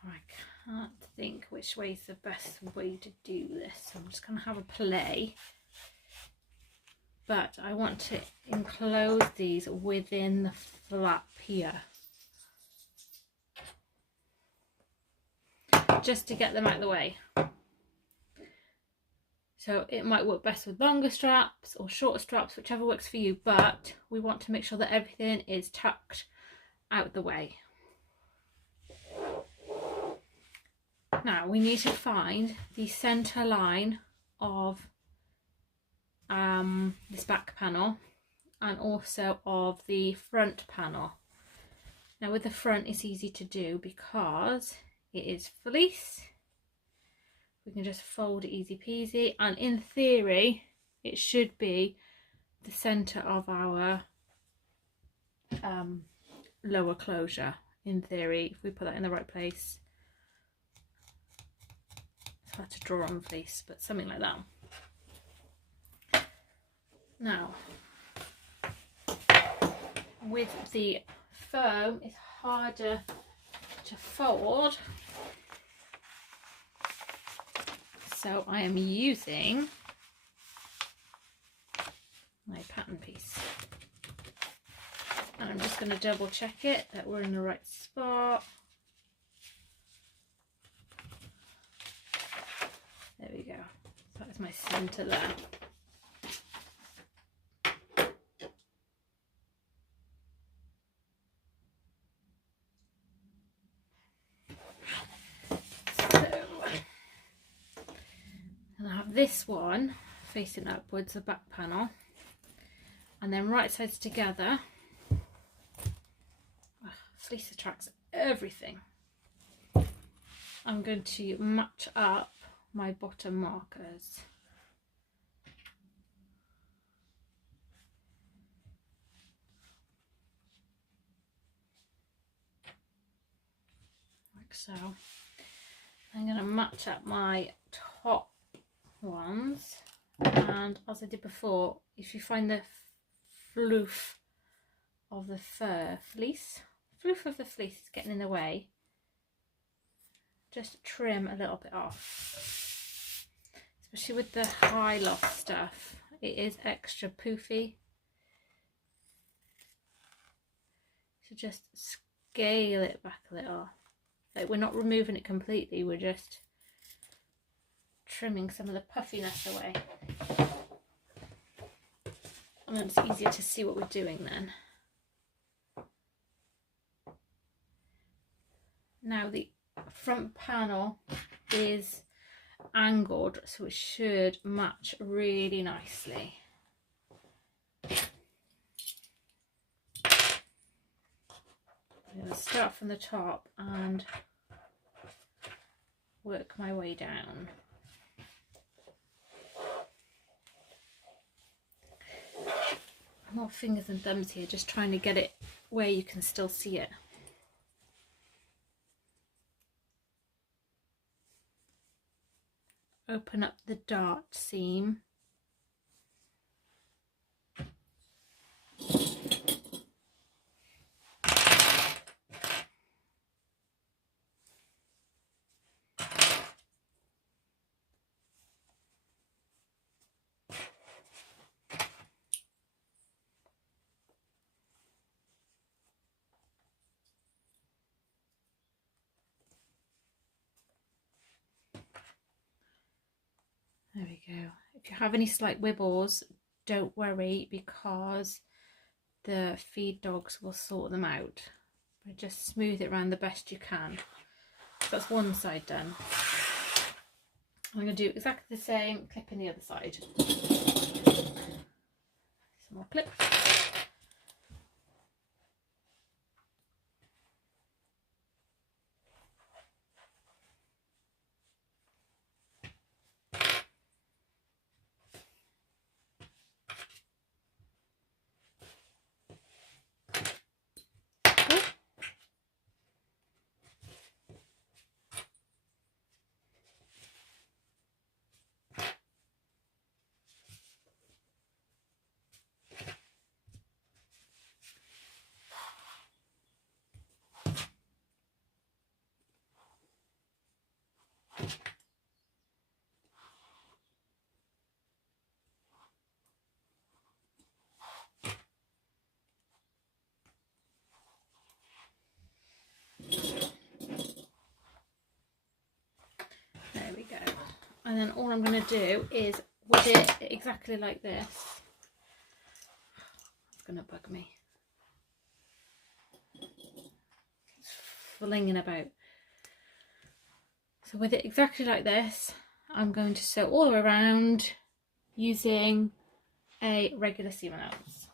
I can't think which way is the best way to do this, so I'm just going to have a play. But I want to enclose these within the flap here, just to get them out of the way. So it might work best with longer straps or shorter straps, whichever works for you, but we want to make sure that everything is tucked out the way. Now we need to find the center line of this back panel and also of the front panel. Now with the front it's easy to do because it is fleece. We can just fold it easy peasy, and in theory it should be the center of our lower closure, in theory, if we put that in the right place. It's hard to draw on fleece, but something like that. Now with the foam it's harder to fold, so I am using my pattern piece, and I'm just going to double check it that we're in the right spot. There we go. So that's my center there. This one facing upwards, the back panel, and then right sides together. Fleece attracts everything. I'm going to match up my bottom markers. Like so. I'm going to match up my top ones, and as I did before, if you find the floof of the fleece is getting in the way. Just trim a little bit off, especially with the high loft stuff. It is extra poofy, so just scale it back a little. Like, we're not removing it completely, we're just trimming some of the puffiness away, and then it's easier to see what we're doing then. Now the front panel is angled, so it should match really nicely. I'm going to start from the top and work my way down. More fingers and thumbs here, just trying to get it where you can still see it. Open up the dart seam. There we go. If you have any slight wibbles, don't worry, because the feed dogs will sort them out. But just smooth it around the best you can. So that's one side done. I'm going to do exactly the same, clipping the other side. Some more clips. There we go. And then all I'm going to do is with it exactly like this. It's going to bug me. It's flinging about. So with it exactly like this, I'm going to sew all around using a regular seam allowance.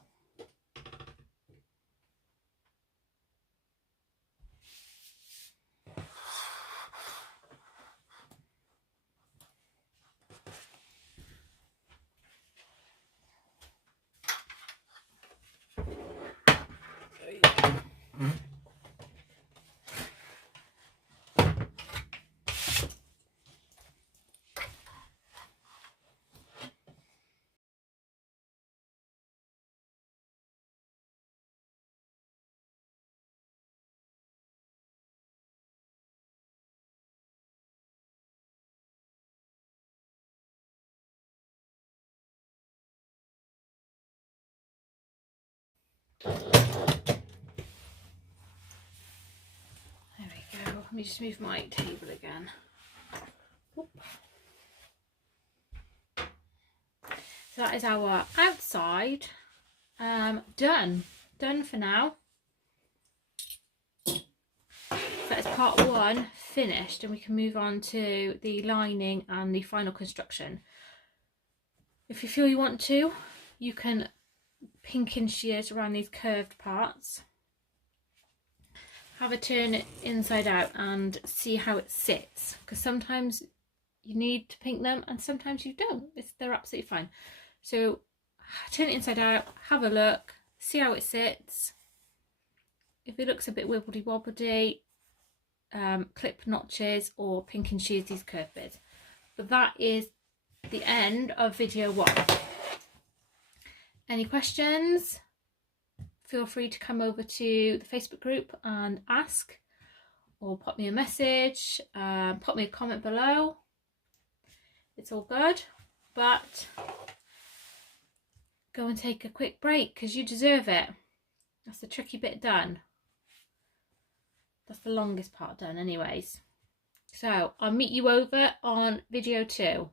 There we go. Let me just move my table again. Oop. So that is our outside done for now. So that is part one finished, and we can move on to the lining and the final construction. If you feel you want to, you can pinkin shears around these curved parts. Have a turn it inside out and see how it sits, because sometimes you need to pink them and sometimes you don't. They're absolutely fine. So turn it inside out, have a look, see how it sits. If it looks a bit wibbledy wobbledy, clip notches or pinkin shears these curved bits. But that is the end of video one. Any questions? feel free to come over to the Facebook group and ask, or pop me a message, pop me a comment below. It's all good, but go and take a quick break because you deserve it. That's the tricky bit done. That's the longest part done anyways. So I'll meet you over on video 2.